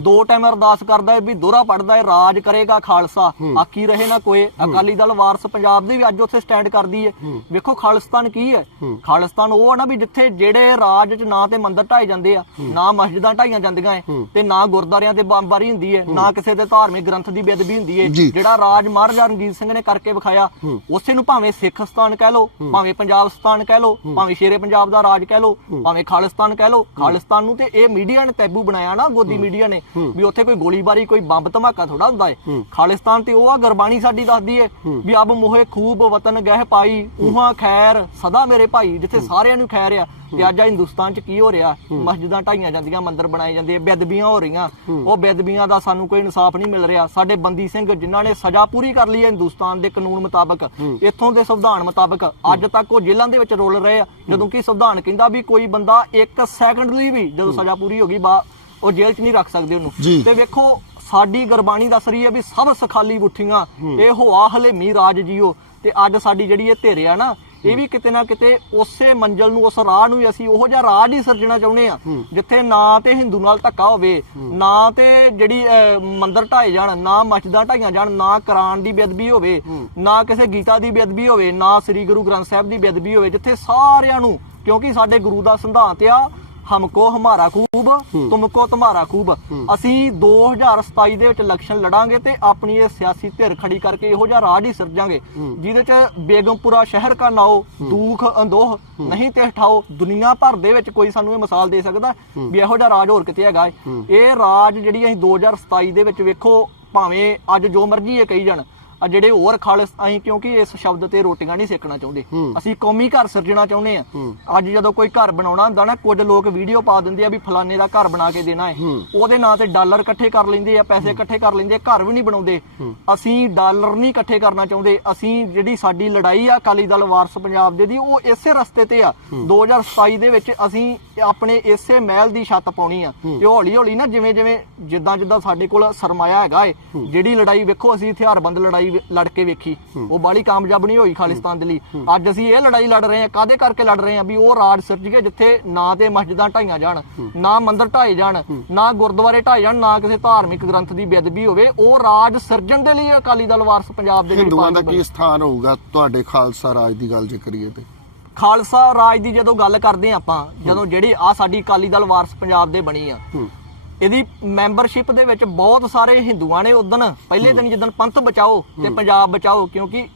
ਦੋ ਟਾਈਮ ਅਰਦਾਸ ਕਰਦਾ ਹੈ ਵੀ ਦੋਹਰਾ ਪੜਦਾ ਹੈ ਰਾਜ ਕਰੇਗਾ ਖਾਲਸਾ। ਆਕੀ ਰਹੇ ਨਾ ਕੋਏ ਅਕਾਲੀ ਦਲ ਵਾਰਸ ਪੰਜਾਬ ਦੀ ਵੀ ਅੱਜ ਉੱਥੇ ਸਟੈਂਡ ਕਰਦੀ ਹੈ। ਵੇਖੋ ਖਾਲਿਸਤਾਨ ਕੀ ਹੈ। ਖਾਲਿਸਤਾਨ ਉਹ ਆ ਨਾ ਵੀ ਜਿੱਥੇ ਜਿਹੜੇ ਰਾਜ 'ਚ ਨਾ ਤੇ ਮੰਦਰ ਢਾਏ ਜਾਂਦੇ ਆ ਨਾ ਮਸਜਿਦਾਂ ਢਾਈਆਂ ਜਾਂਦੀਆਂ ਐ ਤੇ ਨਾ ਗੁਰਦਾਰਿਆਂ ਤੇ ਬੰਬਾਰੀ ਹੁੰਦੀ ਹੈ। ਨਾ ਕਿਸੇ ਦੇ ਧਾਰਮਿਕ ਗ੍ਰੰਥ ਦੀ ਬੇਅਦਬੀ ਹੁੰਦੀ ਹੈ। ਜਿਹੜਾ ਰਾਜ ਮਹਾਰਾਜਾ ਰਣਜੀਤ ਸਿੰਘ ਨੇ ਕਰਕੇ ਵਿਖਾਇਆ ਉਸੇ ਨੂੰ ਭਾਵੇਂ ਸਿੱਖ ਸਥਾਨ ਕਹਿ ਲਓ ਭਾਵੇਂ ਪੰਜਾਬ ਪੰਜਾਬ ਸਤਾਨ ਕਹਿ ਲੋ ਭਾਵੇਂ ਸ਼ੇਰੇ ਪੰਜਾਬ ਦਾ ਰਾਜ ਕਹਿ ਲੋ ਭਾਵੇਂ ਖਾਲਿਸਤਾਨ ਕਹਿ ਲੋ ਖਾਲਿਸਤਾਨ ਨੂੰ ਤੇ ਇਹ ਮੀਡੀਆ ਨੇ ਟੈਬੂ ਬਣਾਇਆ ਨਾ ਗੋਦੀ ਮੀਡੀਆ ਨੇ ਵੀ ਉੱਥੇ ਕੋਈ ਗੋਲੀਬਾਰੀ ਕੋਈ ਬੰਬ ਧਮਾਕਾ ਥੋੜਾ ਹੁੰਦਾ ਏ। ਖਾਲਿਸਤਾਨ ਤੇ ਉਹ ਆ ਗੁਰਬਾਣੀ ਸਾਡੀ ਦੱਸਦੀ ਏ ਵੀ ਅਬ ਮੋਹੇ ਖੂਬ ਵਤਨ ਗਹਿ ਪਾਈ ਉਹਾਂ ਖੈਰ ਸਦਾ ਮੇਰੇ ਭਾਈ ਜਿੱਥੇ ਸਾਰਿਆਂ ਨੂੰ ਖੈਰ ਆ ਤੇ ਅੱਜ ਆ ਹਿੰਦੁਸਤਾਨ ਚ ਕੀ ਹੋ ਰਿਹਾ? ਮਸਜਿਦਾਂ ਢਾਈਆਂ ਜਾਂਦੀਆਂ ਮੰਦਿਰ ਬਣਾਏ ਜਾਂਦੇ ਆ ਬੇਦਬੀਆਂ ਹੋ ਰਹੀਆਂ। ਉਹ ਬੇਦਬੀਆਂ ਦਾ ਸਾਨੂੰ ਕੋਈ ਇਨਸਾਫ ਨਹੀਂ ਮਿਲ ਰਿਹਾ। ਸਾਡੇ ਬੰਦੀ ਸਿੰਘ ਜਿਨ੍ਹਾਂ ਨੇ ਸਜ਼ਾ ਪੂਰੀ ਕਰ ਲਈ ਹੈ ਹਿੰਦੁਸਤਾਨ ਦੇ ਕਾਨੂੰਨ ਮੁਤਾਬਕ ਇੱਥੋਂ ਦੇ ਸੰਵਿਧਾਨ ਮੁਤਾਬਕ ਅੱਜ ਤੱਕ ਉਹ ਜੇਲ੍ਹਾਂ ਦੇ ਵਿੱਚ ਰੋਲ ਰਹੇ ਆ। ਜਦੋਂ ਕਿ ਸੰਵਿਧਾਨ ਕਹਿੰਦਾ ਵੀ ਕੋਈ ਬੰਦਾ 1 ਸੈਕਿੰਡ ਲਈ ਵੀ ਜਦੋਂ ਸਜ਼ਾ ਪੂਰੀ ਹੋ ਗਈ ਬਾ ਉਹ ਜੇਲ੍ਹ 'ਚ ਨਹੀਂ ਰੱਖ ਸਕਦੇ। ਉਹਨੂੰ। ਤੇ ਵੇਖੋ ਸਾਡੀ ਗੁਰਬਾਣੀ ਦੱਸ ਰਹੀ ਹੈ ਵੀ ਸਭ ਸਖਾਲੀ ਬੁੱਠੀਆਂ ਇਹ ਹੋਆ ਹਲੇਮੀ ਰਾਜ ਜੀਓ। ਤੇ ਅੱਜ ਸਾਡੀ ਜਿਹੜੀ ਇਹ ਧਿਰ ਆ ਨਾ ਇਹ ਵੀ ਕਿਤੇ ਨਾ ਕਿਤੇ ਉਸੇ ਮੰਜ਼ਲ ਨੂੰ ਉਸ ਰਾਹ ਨੂੰ ਅਸੀਂ ਉਹੋ ਜਿਹਾ ਰਾਜ ਹੀ ਸਿਰਜਣਾ ਚਾਹੁੰਦੇ ਆ ਜਿੱਥੇ ਨਾ ਤੇ ਹਿੰਦੂ ਨਾਲ ਧੱਕਾ ਹੋਵੇ ਨਾ ਤੇ ਜਿਹੜੀ ਮੰਦਿਰ ਢਾਏ ਜਾਣ ਨਾ ਮਸਜਿਦਾਂ ਢਾਈਆਂ ਜਾਣ ਨਾ ਕੁਰਾਨ ਦੀ ਬੇਅਦਬੀ ਹੋਵੇ ਨਾ ਕਿਸੇ ਗੀਤਾ ਦੀ ਬੇਅਦਬੀ ਹੋਵੇ ਨਾ ਸ੍ਰੀ ਗੁਰੂ ਗ੍ਰੰਥ ਸਾਹਿਬ ਦੀ ਬੇਅਦਬੀ ਹੋਵੇ ਜਿੱਥੇ ਸਾਰਿਆਂ ਨੂੰ ਕਿਉਂਕਿ ਸਾਡੇ ਗੁਰੂ ਦਾ ਸਿਧਾਂਤ ਆ ਹਮਕੋ ਹਮਾਰਾ ਖੂਬ ਤੁਮਕੋ ਤੁਹਾਰਾ ਖੂਬ ਅਸੀਂ 2027 ਦੇ ਵਿੱਚ ਇਲੈਕਸ਼ਨ ਲੜਾਂਗੇ ਤੇ ਆਪਣੀ ਇਹ ਸਿਆਸੀ ਧਿਰ ਖੜੀ ਕਰਕੇ ਇਹੋ ਜਿਹਾ ਰਾਜ ਹੀ ਸਿਰਜਾਂਗੇ ਜਿਹਦੇ ਚ ਬੇਗਮਪੁਰਾ ਸ਼ਹਿਰ ਕਾ ਨਾਓ ਦੂਖ ਅੰਦੋਹ ਨਹੀਂ ਤੇ ਹਟਾਓ ਦੁਨੀਆ ਭਰ ਦੇ ਵਿੱਚ ਕੋਈ ਸਾਨੂੰ ਇਹ ਮਿਸਾਲ ਦੇ ਸਕਦਾ ਵੀ ਇਹੋ ਜਿਹਾ ਰਾਜ ਹੋਰ ਕਿਤੇ ਹੈਗਾ। ਇਹ ਰਾਜ ਜਿਹੜੀ ਅਸੀਂ 2027 ਦੇ ਵਿੱਚ ਵੇਖੋ ਭਾਵੇਂ ਅੱਜ ਜੋ ਮਰਜ਼ੀ ਇਹ ਕਹੀ ਜਾਣ ਆ ਜਿਹੜੇ ਹੋਰ ਖਾਲਸ ਅਸੀਂ ਕਿਉਂਕਿ ਇਸ ਸ਼ਬਦ ਤੇ ਰੋਟੀਆਂ ਨਹੀਂ ਸੇਕਣਾ ਚਾਹੁੰਦੇ। ਅਸੀਂ ਕੌਮੀ ਘਰ ਸਿਰਜਣਾ ਚਾਹੁੰਦੇ ਆ ਅੱਜ ਜਦੋਂ ਕੋਈ ਘਰ ਬਣਾਉਣਾ ਹੁੰਦਾ ਨਾ ਕੁਝ ਲੋਕ ਵੀਡੀਓ ਪਾ ਦਿੰਦੇ ਆ ਵੀ ਫਲਾਣੇ ਦਾ ਘਰ ਬਣਾ ਕੇ ਦੇਣਾ ਹੈ। ਉਹਦੇ ਨਾਂ ਤੇ ਡਾਲਰ ਇਕੱਠੇ ਕਰ ਲੈਂਦੇ ਆ ਪੈਸੇ ਇਕੱਠੇ ਕਰ ਲੈਂਦੇ ਆ ਘਰ ਵੀ ਨਹੀਂ ਬਣਾਉਂਦੇ। ਅਸੀਂ ਡਾਲਰ ਨਹੀਂ ਇਕੱਠੇ ਕਰਨਾ ਚਾਹੁੰਦੇ। ਅਸੀਂ ਜਿਹੜੀ ਸਾਡੀ ਲੜਾਈ ਆ ਅਕਾਲੀ ਦਲ ਵਾਰਸ ਪੰਜਾਬ ਦੇ ਦੀ ਉਹ ਇਸੇ ਰਸਤੇ ਤੇ ਆ। 2027 ਦੇ ਵਿੱਚ ਅਸੀਂ ਆਪਣੇ ਇਸੇ ਮਹਿਲ ਦੀ ਛੱਤ ਪਾਉਣੀ ਆ। ਤੇ ਹੌਲੀ ਹੌਲੀ ਨਾ ਜਿਵੇਂ ਜਿਵੇਂ ਜਿੱਦਾਂ ਜਿੱਦਾਂ ਸਾਡੇ ਕੋਲ ਸਰਮਾਇਆ ਹੈਗਾ ਏ ਜਿਹੜੀ ਲੜਾਈ ਵੇਖੋ ਅਸੀਂ ਹਥਿਆਰਬੰਦ ਲੜਾਈ ਵੇ- ਲੜ ਕੇ ਵੇਖੀ ਉਹ ਬਾਲੀ ਕਾਮਯਾਬ ਨਹੀਂ ਹੋਈ ਖਾਲਿਸਤਾਨ ਦੇ ਲਈ। ਅੱਜ ਅਸੀਂ ਇਹ ਲੜਾਈ ਲੜ ਰਹੇ ਹਾਂ ਕਾਦੇ ਕਰਕੇ ਲੜ ਰਹੇ ਹਾਂ? ਵੀ ਉਹ ਰਾਜ ਸਿਰਜ ਗਏ ਜਿੱਥੇ ਨਾ ਤੇ ਮਸਜਿਦਾਂ ਢਾਈਆਂ ਜਾਣ ਨਾ ਮੰਦਿਰ ਢਾਏ ਜਾਣ ਨਾ ਗੁਰਦੁਆਰੇ ਢਾਏ ਜਾਣ ਨਾ ਕਿਸੇ ਧਾਰਮਿਕ ਗ੍ਰੰਥ ਦੀ ਬੇਅਦਬੀ ਹੋਵੇ ਉਹ ਰਾਜ ਸਿਰਜਣ ਦੇ ਲਈ ਅਕਾਲੀ ਦਲ ਵਾਰਸ ਪੰਜਾਬ ਦੇ ਹਿੰਦੂਆਂ ਦਾ ਕੀ ਸਥਾਨ ਹੋਊਗਾ ਤੁਹਾਡੇ ਖਾਲਸਾ ਰਾਜ ਦੀ ਗੱਲ ਜੇ ਕਰੀਏ ਤੇ? ਖਾਲਸਾ ਰਾਜ ਦੀ ਜਦੋਂ ਗੱਲ ਕਰਦੇ ਆਪਾਂ ਜਦੋਂ ਜਿਹੜੀ ਆ ਸਾਡੀ ਅਕਾਲੀ ਦਲ ਵਾਰਸ ਪੰਜਾਬ ਦੇ ਬਣੀ ਆ ਇਹਦੀ ਮੈਂਬਰਸ਼ਿਪ ਦੇ ਵਿੱਚ ਬਹੁਤ ਸਾਰੇ ਹਿੰਦੂਆਂ ਨੇ ਉਦਣ ਪਹਿਲੇ ਦਿਨ ਜਦੋਂ ਪੰਥ ਬਚਾਓ ਤੇ ਪੰਜਾਬ ਬਚਾਓ ਕਿਉਂਕਿ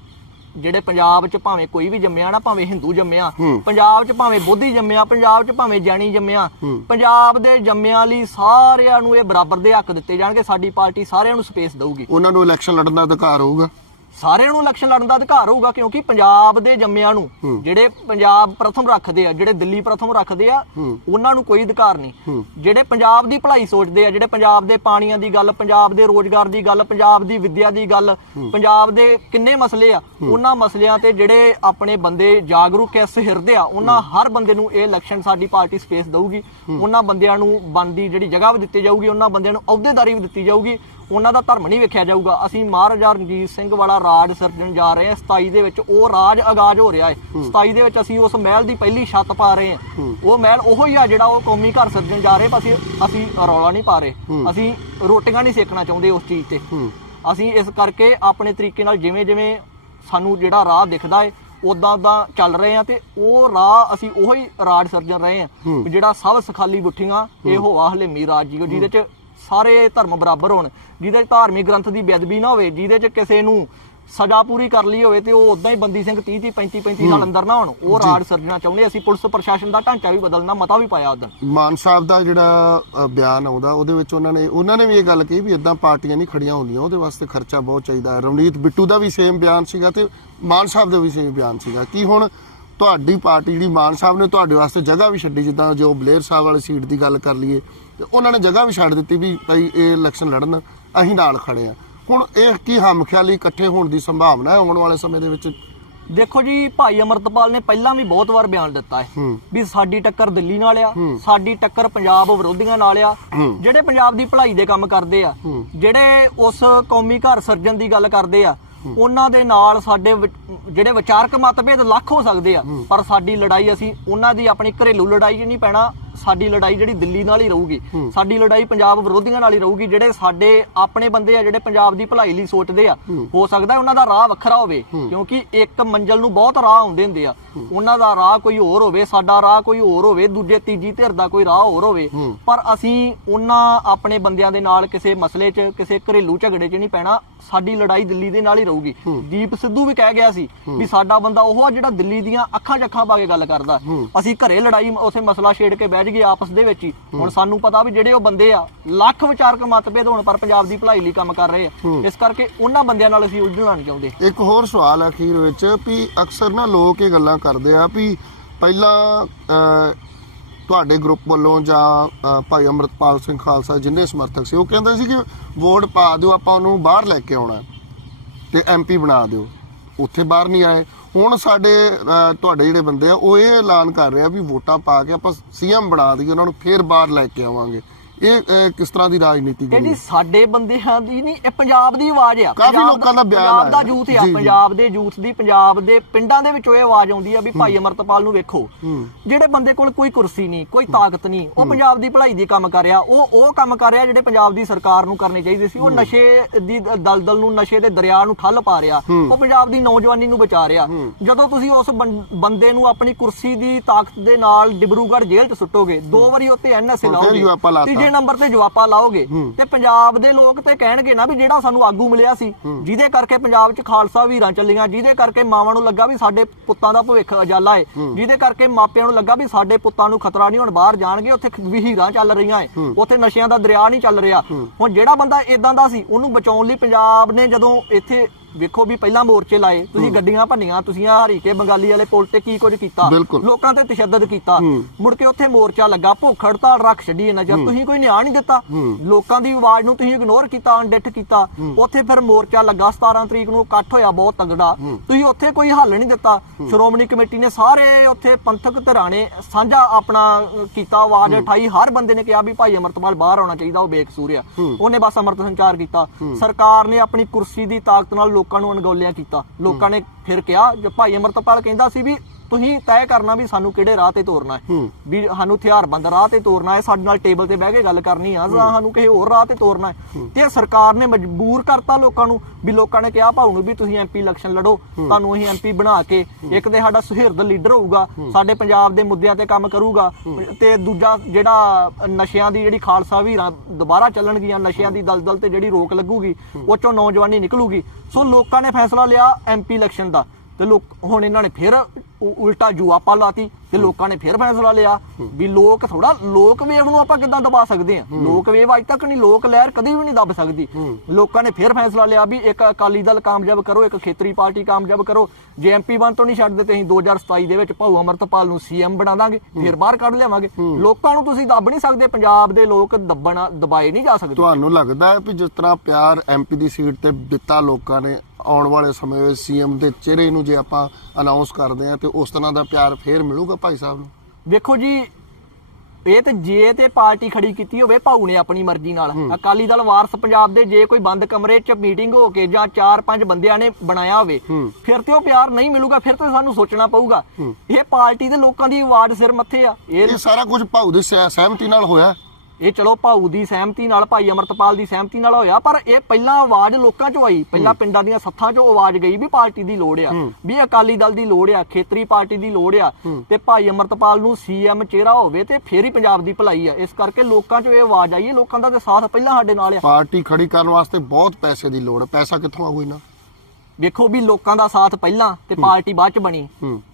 ਜਿਹੜੇ ਪੰਜਾਬ 'ਚ ਭਾਵੇਂ ਕੋਈ ਵੀ ਜੰਮਿਆ ਨਾ ਭਾਵੇਂ ਹਿੰਦੂ ਜੰਮਿਆ। ਪੰਜਾਬ 'ਚ ਭਾਵੇਂ ਬੋਧੀ ਜੰਮਿਆ ਪੰਜਾਬ 'ਚ ਭਾਵੇਂ ਜੈਣੀ ਜੰਮਿਆ। ਪੰਜਾਬ ਦੇ ਜੰਮਿਆਂ ਲਈ ਸਾਰਿਆਂ ਨੂੰ ਇਹ ਬਰਾਬਰ ਦੇ ਹੱਕ ਦਿੱਤੇ ਜਾਣਗੇ ਸਾਡੀ ਪਾਰਟੀ ਸਾਰਿਆਂ ਨੂੰ ਸਪੇਸ ਦਊਗੀ ਉਹਨਾਂ ਨੂੰ ਇਲੈਕਸ਼ਨ ਲੜਨ ਦਾ ਅਧਿਕਾਰ ਹੋਊਗਾ ਸਾਰਿਆਂ ਨੂੰ ਇਲੈਕਸ਼ਨ ਲੜਨ ਦਾ ਅਧਿਕਾਰ ਹੋਊਗਾ ਕਿਉਂਕਿ ਪੰਜਾਬ ਦੇ ਜੰਮਿਆਂ ਨੂੰ। ਜਿਹੜੇ ਪੰਜਾਬ ਪ੍ਰਥਮ ਰੱਖਦੇ ਆ ਜਿਹੜੇ ਦਿੱਲੀ ਪ੍ਰਥਮ ਰੱਖਦੇ ਆ। ਉਹਨਾਂ ਨੂੰ ਕੋਈ ਅਧਿਕਾਰ ਨਹੀਂ। ਜਿਹੜੇ ਪੰਜਾਬ ਦੀ ਭਲਾਈ ਸੋਚਦੇ ਆ ਜਿਹੜੇ ਪੰਜਾਬ ਦੇ ਪਾਣੀਆਂ ਦੀ ਗੱਲ ਪੰਜਾਬ ਦੇ ਰੋਜ਼ਗਾਰ ਦੀ ਗੱਲ ਪੰਜਾਬ ਦੀ ਵਿੱਦਿਆ ਦੀ ਗੱਲ ਪੰਜਾਬ ਦੇ ਕਿੰਨੇ ਮਸਲੇ ਆ ਉਹਨਾਂ ਮਸਲਿਆਂ ਤੇ ਜਿਹੜੇ ਆਪਣੇ ਬੰਦੇ ਜਾਗਰੂਕ ਐ ਸਿਰਦੇ ਆ ਉਹਨਾਂ ਹਰ ਬੰਦੇ ਨੂੰ ਇਹ ਇਲੈਕਸ਼ਨ ਸਾਡੀ ਪਾਰਟੀ ਸਪੇਸ ਦਊਗੀ। ਉਹਨਾਂ ਬੰਦਿਆਂ ਨੂੰ ਬਣਦੀ ਜਿਹੜੀ ਜਗ੍ਹਾ ਵੀ ਦਿੱਤੀ ਜਾਊਗੀ ਉਹਨਾਂ ਬੰਦਿਆਂ ਨੂੰ ਅਹੁਦੇਦਾਰੀ ਵੀ ਦਿੱਤੀ ਜਾਊਗੀ। ਉਹਨਾਂ ਦਾ ਧਰਮ ਨਹੀਂ ਵੇਖਿਆ ਜਾਊਗਾ। ਅਸੀਂ ਮਹਾਰਾਜਾ ਰਣਜੀਤ ਸਿੰਘ ਵਾਲਾ ਰਾਜ ਸਿਰਜਣ ਜਾ ਰਹੇ ਹਾਂ। 27 ਦੇ ਵਿੱਚ ਉਹ ਰਾਜ ਆਗਾਜ਼ ਹੋ ਰਿਹਾ ਹੈ। 27 ਦੇ ਵਿੱਚ ਅਸੀਂ ਉਸ ਮਹਿਲ ਦੀ ਪਹਿਲੀ ਛੱਤ ਪਾ ਰਹੇ ਹਾਂ। ਉਹ ਮਹਿਲ ਉਹੋ ਹੀ ਆ ਜਿਹੜਾ ਉਹ ਕੌਮੀ ਘਰ ਸਿਰਜਣ ਜਾ ਰਹੇ ਅਸੀਂ ਅਸੀਂ ਰੌਲਾ ਨਹੀਂ ਪਾ ਰਹੇ। ਅਸੀਂ ਰੋਟੀਆਂ ਨਹੀਂ ਸੇਕਣਾ ਚਾਹੁੰਦੇ ਉਸ ਚੀਜ਼ ਤੇ। ਅਸੀਂ ਇਸ ਕਰਕੇ ਆਪਣੇ ਤਰੀਕੇ ਨਾਲ ਜਿਵੇਂ ਜਿਵੇਂ ਸਾਨੂੰ ਜਿਹੜਾ ਰਾਹ ਦਿਖਦਾ ਹੈ ਉਦਾਂ ਉਦਾਂ ਚੱਲ ਰਹੇ ਆ ਤੇ ਉਹ ਰਾਹ ਅਸੀਂ ਉਹੀ ਰਾਜ ਸਿਰਜਣ ਰਹੇ ਆ ਜਿਹੜਾ ਸਭ ਸਖਾਲੀ ਬੁੱਠੀਆਂ ਇਹ ਹੋਆ ਹਲੇਮੀ ਰਾਜ ਜੀ ਜਿਹਦੇ ਚ ਸਾਰੇ ਧਰਮ ਬਰਾਬਰ ਹੋਣ ਜਿਹਦੇ ਚ ਧਾਰਮਿਕ ਗ੍ਰੰਥ ਦੀ ਬੇਅਦਬੀ ਨਾ ਹੋਵੇ ਜਿਹਦੇ ਚ ਕਿਸੇ ਨੂੰ ਸਜ਼ਾ ਪੂਰੀ ਕਰ ਲਈ ਹੋਵੇ ਤੇ ਉਹ ਉਦਾਂ ਹੀ ਬੰਦੀ ਸਿੰਘ 30 30 35 35 ਨਾਲ ਅੰਦਰ ਨਾ ਹੋਣ ਉਹ ਰਾਜ ਸਿਰਜਣਾ ਚਾਹੁੰਦੇ ਅਸੀਂ ਪੁਲਿਸ ਪ੍ਰਸ਼ਾਸਨ ਦਾ ਢਾਂਚਾ ਵੀ ਬਦਲਣਾ ਮਤਾ ਵੀ ਪਾਇਆ ਉਦੋਂ ਮਾਨ ਸਾਹਿਬ ਦਾ ਜਿਹੜਾ ਬਿਆਨ ਆਉਂਦਾ ਉਹਦੇ ਵਿੱਚ ਉਹਨਾਂ ਨੇ ਉਹਨਾਂ ਨੇ ਵੀ ਇਹ ਗੱਲ ਕਹੀ ਵੀ ਇਦਾਂ ਪਾਰਟੀਆਂ ਨਹੀਂ ਖੜੀਆਂ ਹੁੰਦੀਆਂ ਉਹਦੇ ਵਾਸਤੇ ਖਰਚਾ ਬਹੁਤ ਚਾਹੀਦਾ ਰਵਨੀਤ ਬਿੱਟੂ ਦਾ ਵੀ ਸੇਮ ਬਿਆਨ ਸੀਗਾ ਤੇ ਮਾਨ ਸਾਹਿਬ ਦਾ ਵੀ ਸੇਮ ਬਿਆਨ ਸੀਗਾ। ਕੀ ਹੁਣ ਤੁਹਾਡੀ ਪਾਰਟੀ ਜਿਹੜੀ ਮਾਨ ਸਾਹਿਬ ਨੇ ਤੁਹਾਡੇ ਵਾਸਤੇ ਜਗ੍ਹਾ ਵੀ ਛੱਡੀ ਜਿੱਦਾਂ ਜੋ ਬਲੇਅਰ ਸਾਹਿਬ ਵਾਲੀ ਸੀਟ ਦੀ ਗੱਲ ਕਰ ਲਈਏ ਤੇ ਉਹਨਾਂ ਨੇ ਜਗ੍ਹਾ ਵੀ ਛੱਡ ਦਿੱਤੀ ਵੀ ਭਾਈ ਇਹ ਇਲੈਕਸ਼ਨ ਲੜਨ ਅਸੀਂ ਨਾਲ ਖੜੇ ਆ। ਹੁਣ ਇਹ ਕੀ ਹਮਖਿਆਲੀ ਇਕੱਠੇ ਹੋਣ ਦੀ ਸੰਭਾਵਨਾ ਹੈ ਆਉਣ ਵਾਲੇ ਸਮੇਂ ਦੇ ਵਿੱਚ? ਦੇਖੋ ਜੀ ਭਾਈ ਅਮਰਤਪਾਲ ਨੇ ਪਹਿਲਾਂ ਵੀ ਬਹੁਤ ਵਾਰ ਬਿਆਨ ਦਿੱਤਾ ਹੈ ਵੀ ਸਾਡੀ ਟੱਕਰ ਦਿੱਲੀ ਨਾਲ ਆ ਸਾਡੀ ਟੱਕਰ ਪੰਜਾਬ ਵਿਰੋਧੀਆਂ ਨਾਲ ਆ। ਜਿਹੜੇ ਪੰਜਾਬ ਦੀ ਭਲਾਈ ਦੇ ਕੰਮ ਕਰਦੇ ਆ। ਜਿਹੜੇ ਉਸ ਕੌਮੀ ਘਰ ਸਿਰਜਣ ਦੀ ਗੱਲ ਕਰਦੇ ਆ ਉਹਨਾਂ ਦੇ ਨਾਲ ਸਾਡੇ ਜਿਹੜੇ ਵਿਚਾਰਕ ਮਤਭੇਦ ਲੱਖ ਹੋ ਸਕਦੇ ਆ ਪਰ ਸਾਡੀ ਲੜਾਈ ਅਸੀਂ ਉਹਨਾਂ ਦੀ ਆਪਣੀ ਘਰੇਲੂ ਲੜਾਈ ਨਹੀਂ ਪੈਣਾ। ਸਾਡੀ ਲੜਾਈ ਜਿਹੜੀ ਦਿੱਲੀ ਨਾਲ ਹੀ ਰਹੂਗੀ ਸਾਡੀ ਲੜਾਈ ਪੰਜਾਬ ਵਿਰੋਧੀਆਂ ਨਾਲ ਹੀ ਰਹੂਗੀ ਜਿਹੜੇ ਸਾਡੇ ਆਪਣੇ ਬੰਦੇ ਆ ਜਿਹੜੇ ਪੰਜਾਬ ਦੀ ਭਲਾਈ ਲਈ ਸੋਚਦੇ ਆ ਹੋ। ਸਕਦਾ ਉਹਨਾਂ ਦਾ ਰਾਹ ਵੱਖਰਾ ਹੋਵੇ ਕਿਉਂਕਿ ਇੱਕ ਮੰਜ਼ਲ ਨੂੰ ਬਹੁਤ ਰਾਹ ਆਉਂਦੇ ਹੁੰਦੇ ਆ। ਉਹਨਾਂ ਦਾ ਰਾਹ ਕੋਈ ਹੋਰ ਹੋਵੇ ਸਾਡਾ ਰਾਹ ਕੋਈ ਹੋਰ ਹੋਵੇ ਦੂਜੇ ਤੀਜੀ ਧਿਰ ਦਾ ਕੋਈ ਰਾਹ ਹੋਰ ਹੋਵੇ। ਪਰ ਅਸੀਂ ਉਹਨਾਂ ਆਪਣੇ ਬੰਦਿਆਂ ਦੇ ਨਾਲ ਕਿਸੇ ਮਸਲੇ 'ਚ ਕਿਸੇ ਘਰੇਲੂ ਝਗੜੇ 'ਚ ਨਹੀਂ ਪੈਣਾ ਸਾਡੀ ਲੜਾਈ ਦਿੱਲੀ ਦੇ ਨਾਲ ਹੀ ਰਹੂਗੀ। ਦੀਪ ਸਿੱਧੂ ਵੀ ਕਹਿ ਗਿਆ ਸੀ ਵੀ ਸਾਡਾ ਬੰਦਾ ਉਹ ਆ ਜਿਹੜਾ ਦਿੱਲੀ ਦੀਆਂ ਅੱਖਾਂ 'ਚ ਅੱਖਾਂ ਪਾ ਕੇ ਗੱਲ ਕਰਦਾ। ਅਸੀਂ ਘਰੇ ਲੜਾਈ ਉਥੇ ਮਸਲਾ ਛੇੜ ਕੇ ਬਹਿ ਜਗੇ ਆਪਸ ਦੇ ਵਿੱਚ ਹੀ। ਹੁਣ ਸਾਨੂੰ ਪਤਾ ਵੀ ਜਿਹੜੇ ਉਹ ਬੰਦੇ ਆ ਲੱਖ ਵਿਚਾਰਕ ਮਤਭੇਦ ਹੋਣ ਪਰ ਪੰਜਾਬ ਦੀ ਭਲਾਈ ਲਈ ਕੰਮ ਕਰ ਰਹੇ ਆ। ਇਸ ਕਰਕੇ ਉਹਨਾਂ ਬੰਦਿਆਂ ਨਾਲ ਅਸੀਂ ਉਲਝਣਾ ਨਹੀਂ ਚਾਹੁੰਦੇ ਇੱਕ ਹੋਰ ਸਵਾਲ ਅਖੀਰ ਵਿੱਚ ਵੀ ਅਕਸਰ ਨਾ ਲੋਕ ਇਹ ਗੱਲਾਂ ਕਰਦੇ ਆ ਵੀ ਪਹਿਲਾਂ ਤੁਹਾਡੇ ਗਰੁੱਪ ਵੱਲੋਂ ਜਾਂ ਭਾਈ ਅਮਰਤਪਾਲ ਸਿੰਘ ਖਾਲਸਾ ਜਿੰਨੇ ਸਮਰਥਕ ਸੀ ਉਹ ਕਹਿੰਦੇ ਸੀ ਕਿ ਵੋਟ ਪਾ ਦਿਓ ਆਪਾਂ ਉਹਨੂੰ ਬਾਹਰ ਲੈ ਕੇ ਆਉਣਾ ਤੇ ਐਮਪੀ ਬਣਾ ਦਿਓ। ਉੱਥੇ ਬਾਹਰ ਨਹੀਂ ਆਏ। ਹੁਣ ਸਾਡੇ ਤੁਹਾਡੇ ਜਿਹੜੇ ਬੰਦੇ ਆ, ਉਹ ਇਹ ਐਲਾਨ ਕਰ ਰਹੇ ਆ ਵੀ ਵੋਟਾਂ ਪਾ ਕੇ ਆਪਾਂ ਸੀਐਮ ਬਣਾ ਦਈਏ, ਉਹਨਾਂ ਨੂੰ ਫੇਰ ਬਾਹਰ ਲੈ ਕੇ ਆਵਾਂਗੇ। ਇਹ ਅਹ, ਕਿਸ ਤਰ੍ਹਾਂ ਦੀ ਰਾਜਨੀਤੀ ਇਹ ਗਈ? ਜੀ ਸਾਡੇ ਬੰਦਿਆਂ ਦੀ ਨਹੀਂ ਇਹ ਪੰਜਾਬ ਦੀ ਆਵਾਜ਼ ਆ। ਕਾਫੀ ਪੰਜਾਬ ਲੋਕਾਂ ਦਾ ਬਿਆਨ ਪੰਜਾਬ ਦਾ ਆਇਆ। ਯੂਥ ਜੀ, ਆ ਜੀ। ਪੰਜਾਬ ਦੇ ਯੂਥ ਦੀ ਪੰਜਾਬ ਦੇ ਪਿੰਡਾਂ ਦੇ ਵਿੱਚੋਂ ਇਹ ਆਵਾਜ਼ ਆਉਂਦੀ ਆ ਵੀ ਭਾਈ ਅਮਰਤਪਾਲ ਨੂੰ ਵੇਖੋ। ਜਿਹੜੇ ਬੰਦੇ ਕੋਲ ਕੋਈ ਕੁਰਸੀ ਨਹੀਂ ਕੋਈ ਤਾਕਤ ਨਹੀਂ ਉਹ ਪੰਜਾਬ ਦੀ ਭਲਾਈ ਦੀ ਕੰਮ ਕਰ ਰਿਹਾ। ਉਹ ਉਹ ਕੰਮ ਕਰ ਰਿਹਾ ਜਿਹੜੇ ਪੰਜਾਬ ਦੀ ਸਰਕਾਰ ਨੂੰ ਕਰਨੇ ਚਾਹੀਦੇ ਸੀ। ਉਹ ਨਸ਼ੇ ਦੀ ਦਲਦਲ ਨੂੰ ਨਸ਼ੇ ਦੇ ਦਰਿਆ ਨੂੰ ਠੱਲ ਪਾ ਰਿਹਾ। ਉਹ ਪੰਜਾਬ ਦੀ ਨੌਜਵਾਨੀ ਨੂੰ ਬਚਾ ਰਿਹਾ। ਜਦੋਂ ਤੁਸੀਂ ਉਸ ਬੰ- ਬੰਦੇ ਨੂੰ ਆਪਣੀ ਕੁਰਸੀ ਦੀ ਤਾਕਤ ਦੇ ਨਾਲ ਡਿਬਰੂਗੜ੍ਹ ਜੇਲ੍ਹ 'ਚ ਸੁੱਟੋਗੇ ਦੋ ਵਾਰੀ ਉੱਤੇ ਐਨਐਸਏ ਹੁਣ ਫਿਰ ਲਾਓਗੇ ਲਾਤਾ। ਤੀਜੇ ਨੰਬਰ ਤੇ ਜਵਾਬਾ ਲਾਓਗੇ ਤੇ ਪੰਜਾਬ ਦੇ ਲੋਕ ਤੇ ਕਹਿਣਗੇ ਨਾ ਵੀ ਜਿਹੜਾ ਸਾਨੂੰ ਆਗੂ ਮਿਲਿਆ ਸੀ ਜਿਹਦੇ ਕਰਕੇ ਪੰਜਾਬ 'ਚ ਖਾਲਸਾ ਵੀਰਾਂ ਚੱਲੀਆਂ ਜਿਹਦੇ ਕਰਕੇ ਮਾਵਾਂ ਨੂੰ ਲੱਗਾ ਵੀ ਸਾਡੇ ਪੁੱਤਾਂ ਦਾ ਭਵਿੱਖ ਉਜਾਲਾ ਏ ਜਿਹਦੇ ਕਰਕੇ ਮਾਪਿਆਂ ਨੂੰ ਲੱਗਾ ਵੀ ਸਾਡੇ ਪੁੱਤਾਂ ਨੂੰ ਖਤਰਾ ਨਹੀਂ ਹੁਣ ਬਾਹਰ ਜਾਣਗੇ ਉੱਥੇ ਵਿਹੀਰਾਂ ਚੱਲ ਰਹੀਆਂ ਏ ਉੱਥੇ ਨਸ਼ਿਆਂ ਦਾ ਦਰਿਆ ਨਹੀਂ ਚੱਲ ਰਿਹਾ। ਹੁਣ ਜਿਹੜਾ ਬੰਦਾ ਇਦਾਂ ਦਾ ਸੀ ਉਹਨੂੰ ਬਚਾਉਣ ਲਈ ਪੰਜਾਬ ਨੇ ਜਦੋਂ ਇੱਥੇ ਵੇਖੋ ਵੀ ਪਹਿਲਾਂ ਮੋਰਚੇ ਲਾਏ ਤੁਸੀਂ ਗੱਡੀਆਂ ਭੰਨੀਆਂ ਤੁਸੀਂ ਆ ਹਰੀਕੇ ਬੰਗਾਲੀ ਵਾਲੇ ਪੁਲ ਤੇ ਕੀ ਕੁਝ ਕੀਤਾ। ਲੋਕਾਂ ਤੇ ਤਸ਼ੱਦਦ ਕੀਤਾ। ਮੁੜ ਕੇ ਉੱਥੇ ਮੋਰਚਾ ਲੱਗਾ ਭੁੱਖ ਹੜਤਾਲ ਰੱਖ ਛੱਡੀ ਇਹਨਾਂ ਜਦ ਤੁਸੀਂ ਕੋਈ ਨਿਆਂ ਨਹੀਂ ਦਿੱਤਾ। ਲੋਕਾਂ ਦੀ ਆਵਾਜ਼ ਨੂੰ ਤੁਸੀਂ ਇਗਨੋਰ ਕੀਤਾ ਅਣਡਿੱਠ ਕੀਤਾ। ਉੱਥੇ ਫਿਰ ਮੋਰਚਾ ਲੱਗਾ 17 ਤਰੀਕ ਨੂੰ ਇਕੱਠ ਹੋਇਆ ਬਹੁਤ ਤਗੜਾ। ਤੁਸੀਂ ਉੱਥੇ ਕੋਈ ਹੱਲ ਨਹੀਂ ਦਿੱਤਾ। ਸ਼੍ਰੋਮਣੀ ਕਮੇਟੀ ਨੇ ਸਾਰੇ ਉੱਥੇ ਪੰਥਕ ਧਿਰਾਂ ਨੇ ਸਾਂਝਾ ਆਪਣਾ ਕੀਤਾ ਆਵਾਜ਼ ਉਠਾਈ। ਹਰ ਬੰਦੇ ਨੇ ਕਿਹਾ ਵੀ ਭਾਈ ਅਮਰਤਪਾਲ ਬਾਹਰ ਆਉਣਾ ਚਾਹੀਦਾ ਉਹ ਬੇਕਸੂਰ ਆ। ਉਹਨੇ ਬਸ ਅਮਰਤ ਸੰਚਾਰ ਕੀਤਾ। ਸਰਕਾਰ ਨੇ ਆਪਣੀ ਕੁਰਸੀ ਦੀ ਤਾਕਤ ਨਾਲ ਲੋਕਾਂ ਨੂੰ ਅਣਗੌਲਿਆ ਕੀਤਾ। ਲੋਕਾਂ ਨੇ ਫਿਰ ਕਿਹਾ ਜੇ ਭਾਈ ਅਮਰਤਪਾਲ ਕਹਿੰਦਾ ਸੀ ਵੀ ਤੁਸੀਂ ਤੈਅ ਕਰਨਾ ਵੀ ਸਾਨੂੰ ਕਿਹੜੇ ਰਾਹ ਤੇ ਤੋਰਨਾ ਹੈ। ਵੀ ਸਾਨੂੰ ਹਥਿਆਰਬੰਦ ਰਾਹ ਤੇ ਤੋਰਨਾ ਹੈ ਸਾਡੇ ਨਾਲ ਟੇਬਲ ਤੇ ਬਹਿ ਕੇ ਗੱਲ ਕਰਨੀ ਆ ਜਾਂ ਸਾਨੂੰ ਕਿਸੇ ਹੋਰ ਰਾਹ ਤੇ ਤੋਰਨਾ ਹੈ। ਤੇ ਸਰਕਾਰ ਨੇ ਮਜਬੂਰ ਕਰਤਾ ਲੋਕਾਂ ਨੂੰ ਵੀ ਲੋਕਾਂ ਨੇ ਕਿਹਾ ਭਾਉ ਨੂੰ ਵੀ ਤੁਸੀਂ ਐਮਪੀ ਇਲੈਕਸ਼ਨ ਲੜੋ ਤੁਹਾਨੂੰ ਅਸੀਂ ਐਮਪੀ ਬਣਾ ਕੇ ਇੱਕ ਤੇ ਸਾਡਾ ਸੁਹਿਰਦ ਲੀਡਰ ਹੋਊਗਾ ਸਾਡੇ ਪੰਜਾਬ ਦੇ ਮੁੱਦਿਆਂ ਤੇ ਕੰਮ ਕਰੂਗਾ ਤੇ ਦੂਜਾ ਜਿਹੜਾ ਨਸ਼ਿਆਂ ਦੀ ਜਿਹੜੀ ਖਾਲਸਾ ਵੀਰਾਂ ਦੁਬਾਰਾ ਚੱਲਣਗੀਆਂ ਨਸ਼ਿਆਂ ਦੀ ਦਲਦਲ ਤੇ ਜਿਹੜੀ ਰੋਕ ਲੱਗੂਗੀ ਉਹ ਚੋਂ ਨੌਜਵਾਨੀ ਨਿਕਲੂਗੀ। ਸੋ ਲੋਕਾਂ ਨੇ ਫੈਸਲਾ ਲਿਆ ਐਮਪੀ ਇਲੈਕਸ਼ਨ ਦਾ। ਤੇ ਲੋਕ ਹੁਣ ਇਹਨਾਂ ਨੇ ਫਿਰ ਉਲਟਾ ਜੂਆਪਾ ਲਾਤੀ ਤੇ ਲੋਕਾਂ ਨੇ ਫਿਰ ਫੈਸਲਾ ਲਿਆ ਵੀ ਲੋਕ ਥੋੜਾ ਲੋਕ ਵੇਵ ਨੂੰ ਆਪਾਂ ਕਿੱਦਾਂ ਦਬਾ ਸਕਦੇ ਆ ਲੋਕ ਵੇਵ ਅੱਜ ਤੱਕ ਨਹੀਂ ਲੋਕ ਲਹਿਰ ਕਦੀ ਵੀ ਨਹੀਂ ਦਬ ਸਕਦੀ। ਲੋਕਾਂ ਨੇ ਫਿਰ ਫੈਸਲਾ ਲਿਆ ਵੀ ਇੱਕ ਅਕਾਲੀ ਦਲ ਕਾਮਯਾਬ ਕਰੋ ਇੱਕ ਖੇਤਰੀ ਪਾਰਟੀ ਕਾਮਯਾਬ ਕਰੋ। ਜੇ ਐਮਪੀ ਬਣ ਤੋਂ ਨਹੀਂ ਛੱਡਦੇ ਤੇ ਅਸੀਂ 2027 ਦੇ ਵਿੱਚ ਭਾਊ ਅਮਰਤਪਾਲ ਨੂੰ ਸੀਐਮ ਬਣਾ ਦਾਂਗੇ ਫਿਰ ਬਾਹਰ ਕੱਢ ਲਿਆਵਾਂਗੇ। ਲੋਕਾਂ ਨੂੰ ਤੁਸੀਂ ਦੱਬ ਨਹੀਂ ਸਕਦੇ ਪੰਜਾਬ ਦੇ ਲੋਕ ਦੱਬਣਾ ਦਬਾਏ ਨਹੀਂ ਜਾ ਸਕਦੇ। ਤੁਹਾਨੂੰ ਲੱਗਦਾ ਹੈ ਵੀ ਜਿਸ ਤਰ੍ਹਾਂ ਪਿਆਰ ਐਮਪੀ ਦੀ ਸੀਟ ਤੇ ਦਿੱਤਾ ਲੋਕਾਂ ਨੇ ਆਉਣ ਵਾਲੇ ਸਮੇਂ ਵਿੱਚ ਸੀਐਮ ਦੇ ਚਿਹਰੇ ਨੂੰ ਜੇ ਆਪਾਂ ਅਨਾਉਂਸ ਕਰਦੇ ਆ ਤੇ ਉਸ ਤਰ੍ਹਾਂ ਦਾ ਪਿਆਰ ਫੇਰ ਮਿਲੂਗਾ ਭਾਈ ਸਾਹਿਬ ਨੂੰ? ਵੇਖੋ ਜੀ ਇਹ ਤੇ ਜੇ ਤੇ ਪਾਰਟੀ ਖੜੀ ਕੀਤੀ ਹੋਵੇ ਭਾਊ ਨੇ ਆਪਣੀ ਮਰਜ਼ੀ ਨਾਲ। ਅਕਾਲੀ ਦਲ ਵਾਰਸ ਪੰਜਾਬ ਦੇ ਜੇ ਕੋਈ ਬੰਦ ਕਮਰੇ 'ਚ ਮੀਟਿੰਗ ਹੋ ਕੇ ਜਾਂ 4-5 ਬੰਦਿਆਂ ਨੇ ਬਣਾਇਆ ਹੋਵੇ ਫਿਰ ਤੇ ਉਹ ਪਿਆਰ ਨਹੀਂ ਮਿਲੂਗਾ ਫਿਰ ਤੇ ਸਾਨੂੰ ਸੋਚਣਾ ਪਊਗਾ। ਇਹ ਪਾਰਟੀ ਦੇ ਲੋਕਾਂ ਦੀ ਆਵਾਜ਼ ਸਿਰ ਮੱਥੇ ਆ। ਇਹ ਸਾਰਾ ਕੁਝ ਭਾਊ ਦੀ ਸਹਿ- ਸਹਿਮਤੀ ਨਾਲ ਹੋਇਆ। ਇਹ ਚਲੋ ਭਾਊ ਦੀ ਸਹਿਮਤੀ ਨਾਲ ਭਾਈ ਅਮਰਤਪਾਲ ਦੀ ਸਹਿਮਤੀ ਨਾਲ ਹੋਇਆ ਪਰ ਇਹ ਪਹਿਲਾਂ ਆਵਾਜ਼ ਲੋਕਾਂ ਚੋਂ ਆਈ ਪਹਿਲਾਂ ਪਿੰਡਾਂ ਦੀਆਂ ਸੱਥਾਂ ਚੋਂ ਆਵਾਜ਼ ਗਈ ਵੀ ਪਾਰਟੀ ਦੀ ਲੋੜ ਆ ਵੀ ਅਕਾਲੀ ਦਲ ਦੀ ਲੋੜ ਆ ਖੇਤਰੀ ਪਾਰਟੀ ਦੀ ਲੋੜ ਆ ਤੇ ਭਾਈ ਅਮਰਤਪਾਲ ਨੂੰ ਸੀਐਮ ਚਿਹਰਾ ਹੋਵੇ ਤੇ ਫੇਰ ਹੀ ਪੰਜਾਬ ਦੀ ਭਲਾਈ ਆ। ਇਸ ਕਰਕੇ ਲੋਕਾਂ ਚੋਂ ਇਹ ਆਵਾਜ਼ ਆਈ ਹੈ ਲੋਕਾਂ ਦਾ ਤੇ ਸਾਥ ਪਹਿਲਾਂ ਸਾਡੇ ਨਾਲ ਆ। ਪਾਰਟੀ ਖੜੀ ਕਰਨ ਵਾਸਤੇ ਬਹੁਤ ਪੈਸੇ ਦੀ ਲੋੜ ਹੈ ਪੈਸਾ ਕਿੱਥੋਂ ਆਊ ਇਹਨਾਂ? ਵੇਖੋ ਵੀ ਲੋਕਾਂ ਦਾ ਸਾਥ ਪਹਿਲਾਂ ਤੇ ਪਾਰਟੀ ਬਾਅਦ ਚ ਬਣੀ।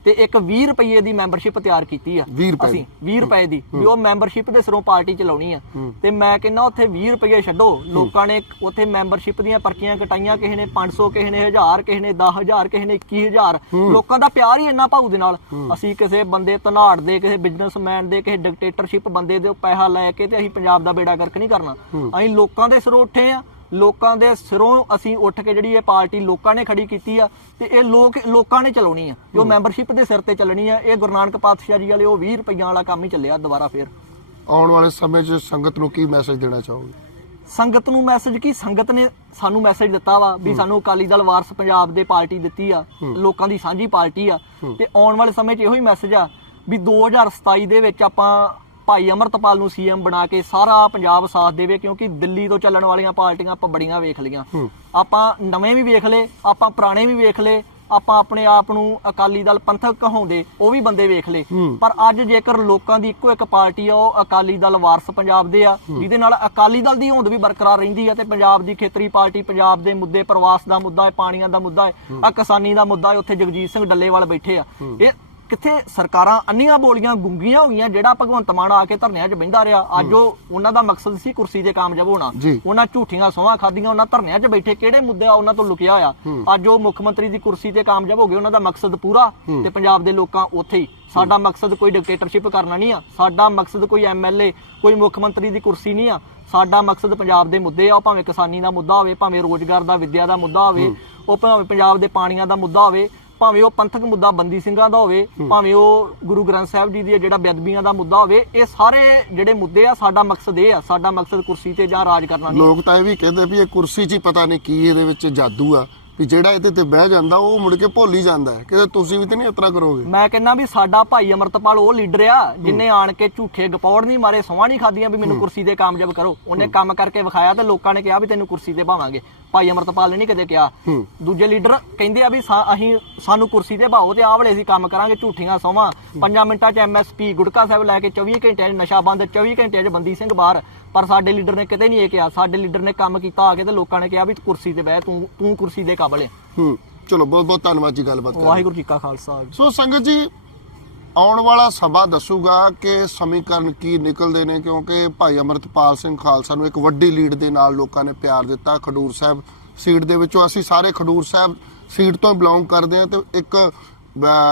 ਤੇ ਇੱਕ 20 ਰੁਪਏ ਦੀ ਮੈਂਬਰਸ਼ਿਪ ਤਿਆਰ ਕੀਤੀ ਆ। 20 ਰੁਪਏ ਅਸੀਂ 20 ਰੁਪਏ ਦੀ ਵੀ ਉਹ ਮੈਂਬਰਸ਼ਿਪ ਦੇ ਸਿਰੋਂ ਪਾਰਟੀ ਚਲਾਉਣੀ ਆ। ਤੇ ਮੈਂ ਕਹਿੰਦਾ ਉੱਥੇ 20 ਰੁਪਏ ਛੱਡੋ। ਲੋਕਾਂ ਨੇ ਉੱਥੇ ਮੈਂਬਰਸ਼ਿਪ ਦੀਆਂ ਪਰਚੀਆਂ ਕਟਾਈਆਂ ਕਿਸੇ ਨੇ 500 ਕਿਸੇ ਨੇ 1000 ਕਿਸੇ ਨੇ 10000 ਕਿਸੇ ਨੇ 21000 ਲੋਕਾਂ ਦਾ ਪਿਆਰ ਹੀ ਇੰਨਾ ਭਾਊ ਦੇ ਨਾਲ। ਅਸੀਂ ਕਿਸੇ ਬੰਦੇ ਧਨਾੜ ਦੇ ਕਿਸੇ ਬਿਜ਼ਨਸਮੈਨ ਦੇ ਕਿਸੇ ਡਿਕਟੇਟਰਸ਼ਿਪ ਬੰਦੇ ਦੇ ਪੈਸਾ ਲੈ ਕੇ ਤੇ ਅਸੀਂ ਪੰਜਾਬ ਦਾ ਬੇੜਾ ਗਰਕ ਨਹੀਂ ਕਰਨਾ। ਅਸੀਂ ਲੋਕਾਂ ਦੇ ਸਿਰੋਂ ਉੱਠੇ ਆ। ਲੋਕਾਂ ਦੇ ਸਿਰੋਂ ਅਸੀਂ ਉੱਠ ਕੇ ਜਿਹੜੀ ਇਹ ਪਾਰਟੀ ਲੋਕਾਂ ਨੇ ਖੜੀ ਕੀਤੀ ਆ ਤੇ ਇਹ ਲੋਕ ਲੋਕਾਂ ਨੇ ਚਲਾਉਣੀ ਆ। ਜੋ ਮੈਂਬਰਸ਼ਿਪ ਦੇ ਸਿਰ ਤੇ ਚੱਲਣੀ ਆ ਇਹ ਗੁਰੂ ਨਾਨਕ ਪਾਤਸ਼ਾਹ ਜੀ ਵਾਲੇ ਉਹ 20 ਰੁਪਈਆਂ ਵਾਲਾ ਕੰਮ ਹੀ ਚੱਲਿਆ ਦੁਬਾਰਾ ਫੇਰ। ਆਉਣ ਵਾਲੇ ਸਮੇਂ 'ਚ ਸੰਗਤ ਨੂੰ ਕੀ ਮੈਸੇਜ ਦੇਣਾ ਚਾਹੋਗੇ? ਸੰਗਤ ਨੂੰ ਮੈਸੇਜ ਕੀ? ਸੰਗਤ ਨੇ ਸਾਨੂੰ ਮੈਸੇਜ ਦਿੱਤਾ ਵਾ ਵੀ ਸਾਨੂੰ ਅਕਾਲੀ ਦਲ ਵਾਰਸ ਪੰਜਾਬ ਦੇ ਪਾਰਟੀ ਦਿੱਤੀ ਆ ਲੋਕਾਂ ਦੀ ਸਾਂਝੀ ਪਾਰਟੀ ਆ। ਤੇ ਆਉਣ ਵਾਲੇ ਸਮੇਂ 'ਚ ਇਹੋ ਹੀ ਮੈਸੇਜ ਆ ਵੀ 2027 ਦੇ ਵਿੱਚ ਆਪਾਂ ਭਾਈ ਅਮਰਤਪਾਲ ਨੂੰ ਸੀਐਮ ਬਣਾ ਕੇ ਸਾਰਾ ਪੰਜਾਬ ਸਾਥ ਦੇਵੇ ਕਿਉਂਕਿ ਦਿੱਲੀ ਤੋਂ ਚੱਲਣ ਵਾਲੀਆਂ ਪਾਰਟੀਆਂ ਆਪਾਂ ਬੜੀਆਂ ਵੇਖ ਲਈਆਂ। ਆਪਾਂ ਨਵੇਂ ਵੀ ਵੇਖ ਲਏ ਆਪਾਂ ਪੁਰਾਣੇ ਵੀ ਵੇਖ ਲਏ ਆਪਾਂ ਆਪਣੇ ਆਪ ਨੂੰ ਅਕਾਲੀ ਦਲ ਪੰਥਕ ਕਹਾਉਂਦੇ ਉਹ ਵੀ ਬੰਦੇ ਵੇਖ ਹੂੰ। ਪਰ ਅੱਜ ਜੇਕਰ ਲੋਕਾਂ ਦੀ ਇੱਕੋ ਇੱਕ ਪਾਰਟੀ ਆ ਉਹ ਅਕਾਲੀ ਦਲ ਵਾਰਸ ਪੰਜਾਬ ਦੇ ਆ ਜਿਹਦੇ ਨਾਲ ਅਕਾਲੀ ਦਲ ਦੀ ਹੋਂਦ ਵੀ ਬਰਕਰਾਰ ਰਹਿੰਦੀ ਆ ਤੇ ਪੰਜਾਬ ਦੀ ਖੇਤਰੀ ਪਾਰਟੀ ਪੰਜਾਬ ਦੇ ਮੁੱਦੇ ਪ੍ਰਵਾਸ ਦਾ ਮੁੱਦਾ ਹੈ ਪਾਣੀਆਂ ਦਾ ਮੁੱਦਾ ਹੈ ਆ ਕਿਸਾਨੀ ਦਾ ਮੁੱਦਾ ਹੈ ਉੱਥੇ ਜਗਜੀਤ ਸਿੰਘ ਡੱਲੇਵਾਲ ਬੈਠੇ ਆ। ਇਹ ਕਿੱਥੇ ਸਰਕਾਰਾਂ ਅੰਨੀਆਂ ਬੋਲੀਆਂ ਗੁੰਗੀਆਂ ਹੋ ਗਈਆਂ ਜਿਹੜਾ ਭਗਵੰਤ ਮਾਨ ਆ ਕੇ ਧਰਨਿਆਂ 'ਚ ਬਹਿੰਦਾ ਰਿਹਾ। ਅੱਜ ਉਹ ਉਹਨਾਂ ਦਾ ਮਕਸਦ ਸੀ ਕੁਰਸੀ ਤੇ ਕਾਮਯਾਬ ਹੋਣਾ। ਉਹਨਾਂ ਝੂਠੀਆਂ ਸੋਹਾਂ ਖਾਧੀਆਂ ਉਹਨਾਂ ਧਰਨਿਆਂ 'ਚ ਬੈਠੇ ਕਿਹੜੇ ਮੁੱਦੇ ਆ ਉਹਨਾਂ ਤੋਂ ਲੁਕਿਆ ਹੋਇਆ। ਅੱਜ ਉਹ ਮੁੱਖ ਮੰਤਰੀ ਦੀ ਕੁਰਸੀ ਤੇ ਕਾਮਯਾਬ ਹੋ ਗਏ ਉਹਨਾਂ ਦਾ ਮਕਸਦ ਪੂਰਾ। ਤੇ ਪੰਜਾਬ ਦੇ ਲੋਕਾਂ ਉੱਥੇ ਹੀ। ਸਾਡਾ ਮਕਸਦ ਕੋਈ ਡਿਕਟੇਟਰਸ਼ਿਪ ਕਰਨਾ ਨਹੀਂ ਆ। ਸਾਡਾ ਮਕਸਦ ਕੋਈ ਐਮਐਲਏ ਕੋਈ ਮੁੱਖ ਮੰਤਰੀ ਦੀ ਕੁਰਸੀ ਨਹੀਂ ਆ। ਸਾਡਾ ਮਕਸਦ ਪੰਜਾਬ ਦੇ ਮੁੱਦੇ ਆ ਉਹ ਭਾਵੇਂ ਕਿਸਾਨੀ ਦਾ ਮੁੱਦਾ ਹੋਵੇ ਭਾਵੇਂ ਰੋਜ਼ਗਾਰ ਦਾ ਵਿੱਦਿਆ ਦਾ ਮੁੱਦਾ ਹੋਵੇ ਉਹ ਭਾਵੇਂ ਪੰਜਾਬ ਦੇ ਪਾਣੀਆਂ ਦਾ ਮੁੱਦਾ ਹੋਵੇ ਭਾਵੇਂ ਉਹ ਪੰਥਕ ਮੁੱਦਾ ਬੰਦੀ ਸਿੰਘਾਂ ਦਾ ਹੋਵੇ ਭਾਵੇਂ ਉਹ ਗੁਰੂ ਗ੍ਰੰਥ ਸਾਹਿਬ ਜੀ ਦੀ ਜਿਹੜਾ ਬੇਅਦਬੀਆਂ ਦਾ ਮੁੱਦਾ ਹੋਵੇ ਇਹ ਸਾਰੇ ਜਿਹੜੇ ਮੁੱਦੇ ਆ ਸਾਡਾ ਮਕਸਦ ਇਹ ਆ ਸਾਡਾ ਮਕਸਦ ਕੁਰਸੀ ਤੇ ਜਾਂ ਰਾਜ ਕਰਨਾ ਨਹੀਂ। ਲੋਕ ਤਾਂ ਇਹ ਵੀ ਕਹਿੰਦੇ ਵੀ ਇਹ ਕੁਰਸੀ 'ਚ ਹੀ ਪਤਾ ਨਹੀਂ ਕੀ ਇਹਦੇ ਵਿੱਚ ਜਾਦੂ ਆ। ਵੀ ਜਿਹੜਾ ਇਹਦੇ ਤੇ ਬਹਿ ਜਾਂਦਾ ਉਹ ਮੁੜ ਕੇ ਭੁੱਲ ਹੀ ਜਾਂਦਾ ਹੈ। ਕਿ ਤੁਸੀਂ ਵੀ ਤਾਂ ਨਹੀਂ ਇਤਰਾ ਕਰੋਗੇ? ਮੈਂ ਕਹਿੰਦਾ ਵੀ ਸਾਡਾ ਭਾਈ ਅਮਰਤਪਾਲ ਉਹ ਲੀਡਰ ਆ ਜਿਨੇ ਆਣ ਕੇ ਝੂਠੇ ਗਪੌੜ ਨਹੀਂ ਮਾਰੇ ਸੋਹਾਂ ਨਹੀਂ ਖਾਦੀਆਂ ਵੀ ਮੈਨੂੰ ਕੁਰਸੀ ਤੇ ਕਾਮਯਾਬ ਕਰੋ। ਉਹਨੇ ਕੰਮ ਕਰਕੇ ਵਿਖਾਇਆ ਤੇ ਲੋਕਾਂ ਨੇ ਕਿਹਾ ਵੀ ਤੈਨੂੰ ਕੁਰਸੀ ਤੇ ਭਾਵਾਂਗੇ। ਭਾਈ ਅਮਰਤਪਾਲ ਨੇ ਨਹੀਂ ਕਦੇ ਕਿਹਾ। ਦੂਜੇ ਲੀਡਰ ਕਹਿੰਦੇ ਆ ਵੀ ਅਸੀਂ ਸਾਨੂੰ ਕੁਰਸੀ ਤੇ ਭਾਓ ਤੇ ਆਹ ਵਾਲੇ ਅਸੀਂ ਕੰਮ ਕਰਾਂਗੇ ਝੂਠੀਆਂ ਸੋਹਾਂ ਪੰਜਾਂ ਮਿੰਟਾਂ 'ਚ ਐਮਐਸਪੀ ਗੁਟਕਾ ਸਾਹਿਬ ਲੈ ਕੇ 24 ਘੰਟਿਆਂ 'ਚ ਨਸ਼ਾ ਬੰਦ 24 ਘੰਟਿਆਂ 'ਚ ਬੰਦੀ ਸਿੰਘ ਬਾਹਰ। ਪਰ ਸਾਡੇ ਲੀਡਰ ਨੇ ਕਿਤੇ ਨਹੀਂ ਇਹ ਕਿਹਾ। ਸਾਡੇ ਲੀਡਰ ਨੇ ਕੰਮ ਕੀਤਾ ਆ ਕੇ ਤੇ ਲੋਕਾਂ ਨੇ ਕਿਹਾ ਵੀ ਕੁਰਸੀ ਤੇ ਬਹਿ ਤੂੰ ਤੂੰ ਕੁਰਸੀ ਦੇ ਕਾਬਲ ਹੈ ਹੂੰ ਚਲੋ ਬਹੁਤ ਬਹੁਤ ਧੰਨਵਾਦ ਜੀ ਗੱਲਬਾਤ ਕਰਨ। ਵਾਹਿਗੁਰੂ ਜੀ ਕਾ ਖਾਲਸਾ। ਸੋ ਸੰਗਤ ਜੀ ਆਉਣ ਵਾਲਾ ਸਮਾਂ ਦੱਸੂਗਾ ਕਿ ਸਮੀਕਰਨ ਕੀ ਨਿਕਲਦੇ ਨੇ ਕਿਉਂਕਿ ਭਾਈ ਅਮਰਤਪਾਲ ਸਿੰਘ ਖਾਲਸਾ ਨੂੰ ਇੱਕ ਵੱਡੀ ਲੀਡ ਦੇ ਨਾਲ ਲੋਕਾਂ ਨੇ ਪਿਆਰ ਦਿੱਤਾ। ਖਡੂਰ ਸਾਹਿਬ ਸੀਟ ਦੇ ਵਿੱਚੋਂ ਅਸੀਂ ਸਾਰੇ ਖਡੂਰ ਸਾਹਿਬ ਸੀਟ ਤੋਂ ਬਿਲੋਂਗ ਕਰਦੇ ਹਾਂ ਤੇ ਇੱਕ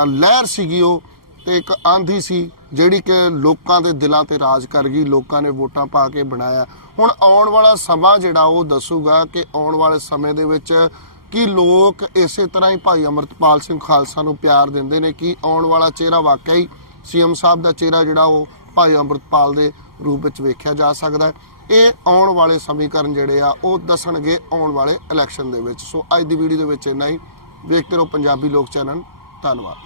ਲਹਿਰ ਸੀਗੀ ਉਹ ਤੇ ਇੱਕ ਆਂਧੀ ਸੀ। ਜਿਹੜੀ ਕਿ ਲੋਕਾਂ ਦੇ ਦਿਲਾਂ ਤੇ ਰਾਜ ਕਰ ਗਈ, ਲੋਕਾਂ ਨੇ ਵੋਟਾਂ ਪਾ ਕੇ ਬਣਾਇਆ। ਹੁਣ ਆਉਣ ਵਾਲਾ ਸਮਾਂ ਜਿਹੜਾ ਉਹ ਦੱਸੂਗਾ ਕਿ ਆਉਣ ਵਾਲੇ ਸਮੇਂ ਦੇ ਵਿੱਚ ਕਿ ਲੋਕ ਇਸੇ ਤਰ੍ਹਾਂ ਹੀ ਭਾਈ ਅਮਰਤਪਾਲ ਸਿੰਘ ਖਾਲਸਾ ਨੂੰ ਪਿਆਰ ਦਿੰਦੇ ਨੇ, ਕਿ ਆਉਣ ਵਾਲਾ ਚਿਹਰਾ ਵਾਕਿਆ ਹੀ ਸੀਐਮ ਸਾਹਿਬ ਦਾ ਚਿਹਰਾ ਜਿਹੜਾ ਉਹ ਭਾਈ ਅਮਰਤਪਾਲ ਦੇ ਰੂਪ ਵਿੱਚ ਵੇਖਿਆ ਜਾ ਸਕਦਾ ਹੈ। ਇਹ ਆਉਣ ਵਾਲੇ ਸਮੀਕਰਨ ਜਿਹੜੇ ਆ, ਉਹ ਦੱਸਣਗੇ ਆਉਣ ਵਾਲੇ ਇਲੈਕਸ਼ਨ ਦੇ ਵਿੱਚ। ਸੋ ਅੱਜ ਦੀ ਵੀਡੀਓ ਦੇ ਵਿੱਚ ਇੰਨਾ ਹੀ। ਵੇਖਦੇ ਰਹੋ ਪੰਜਾਬੀ ਲੋਕ ਚੈਨਲ। ਧੰਨਵਾਦ।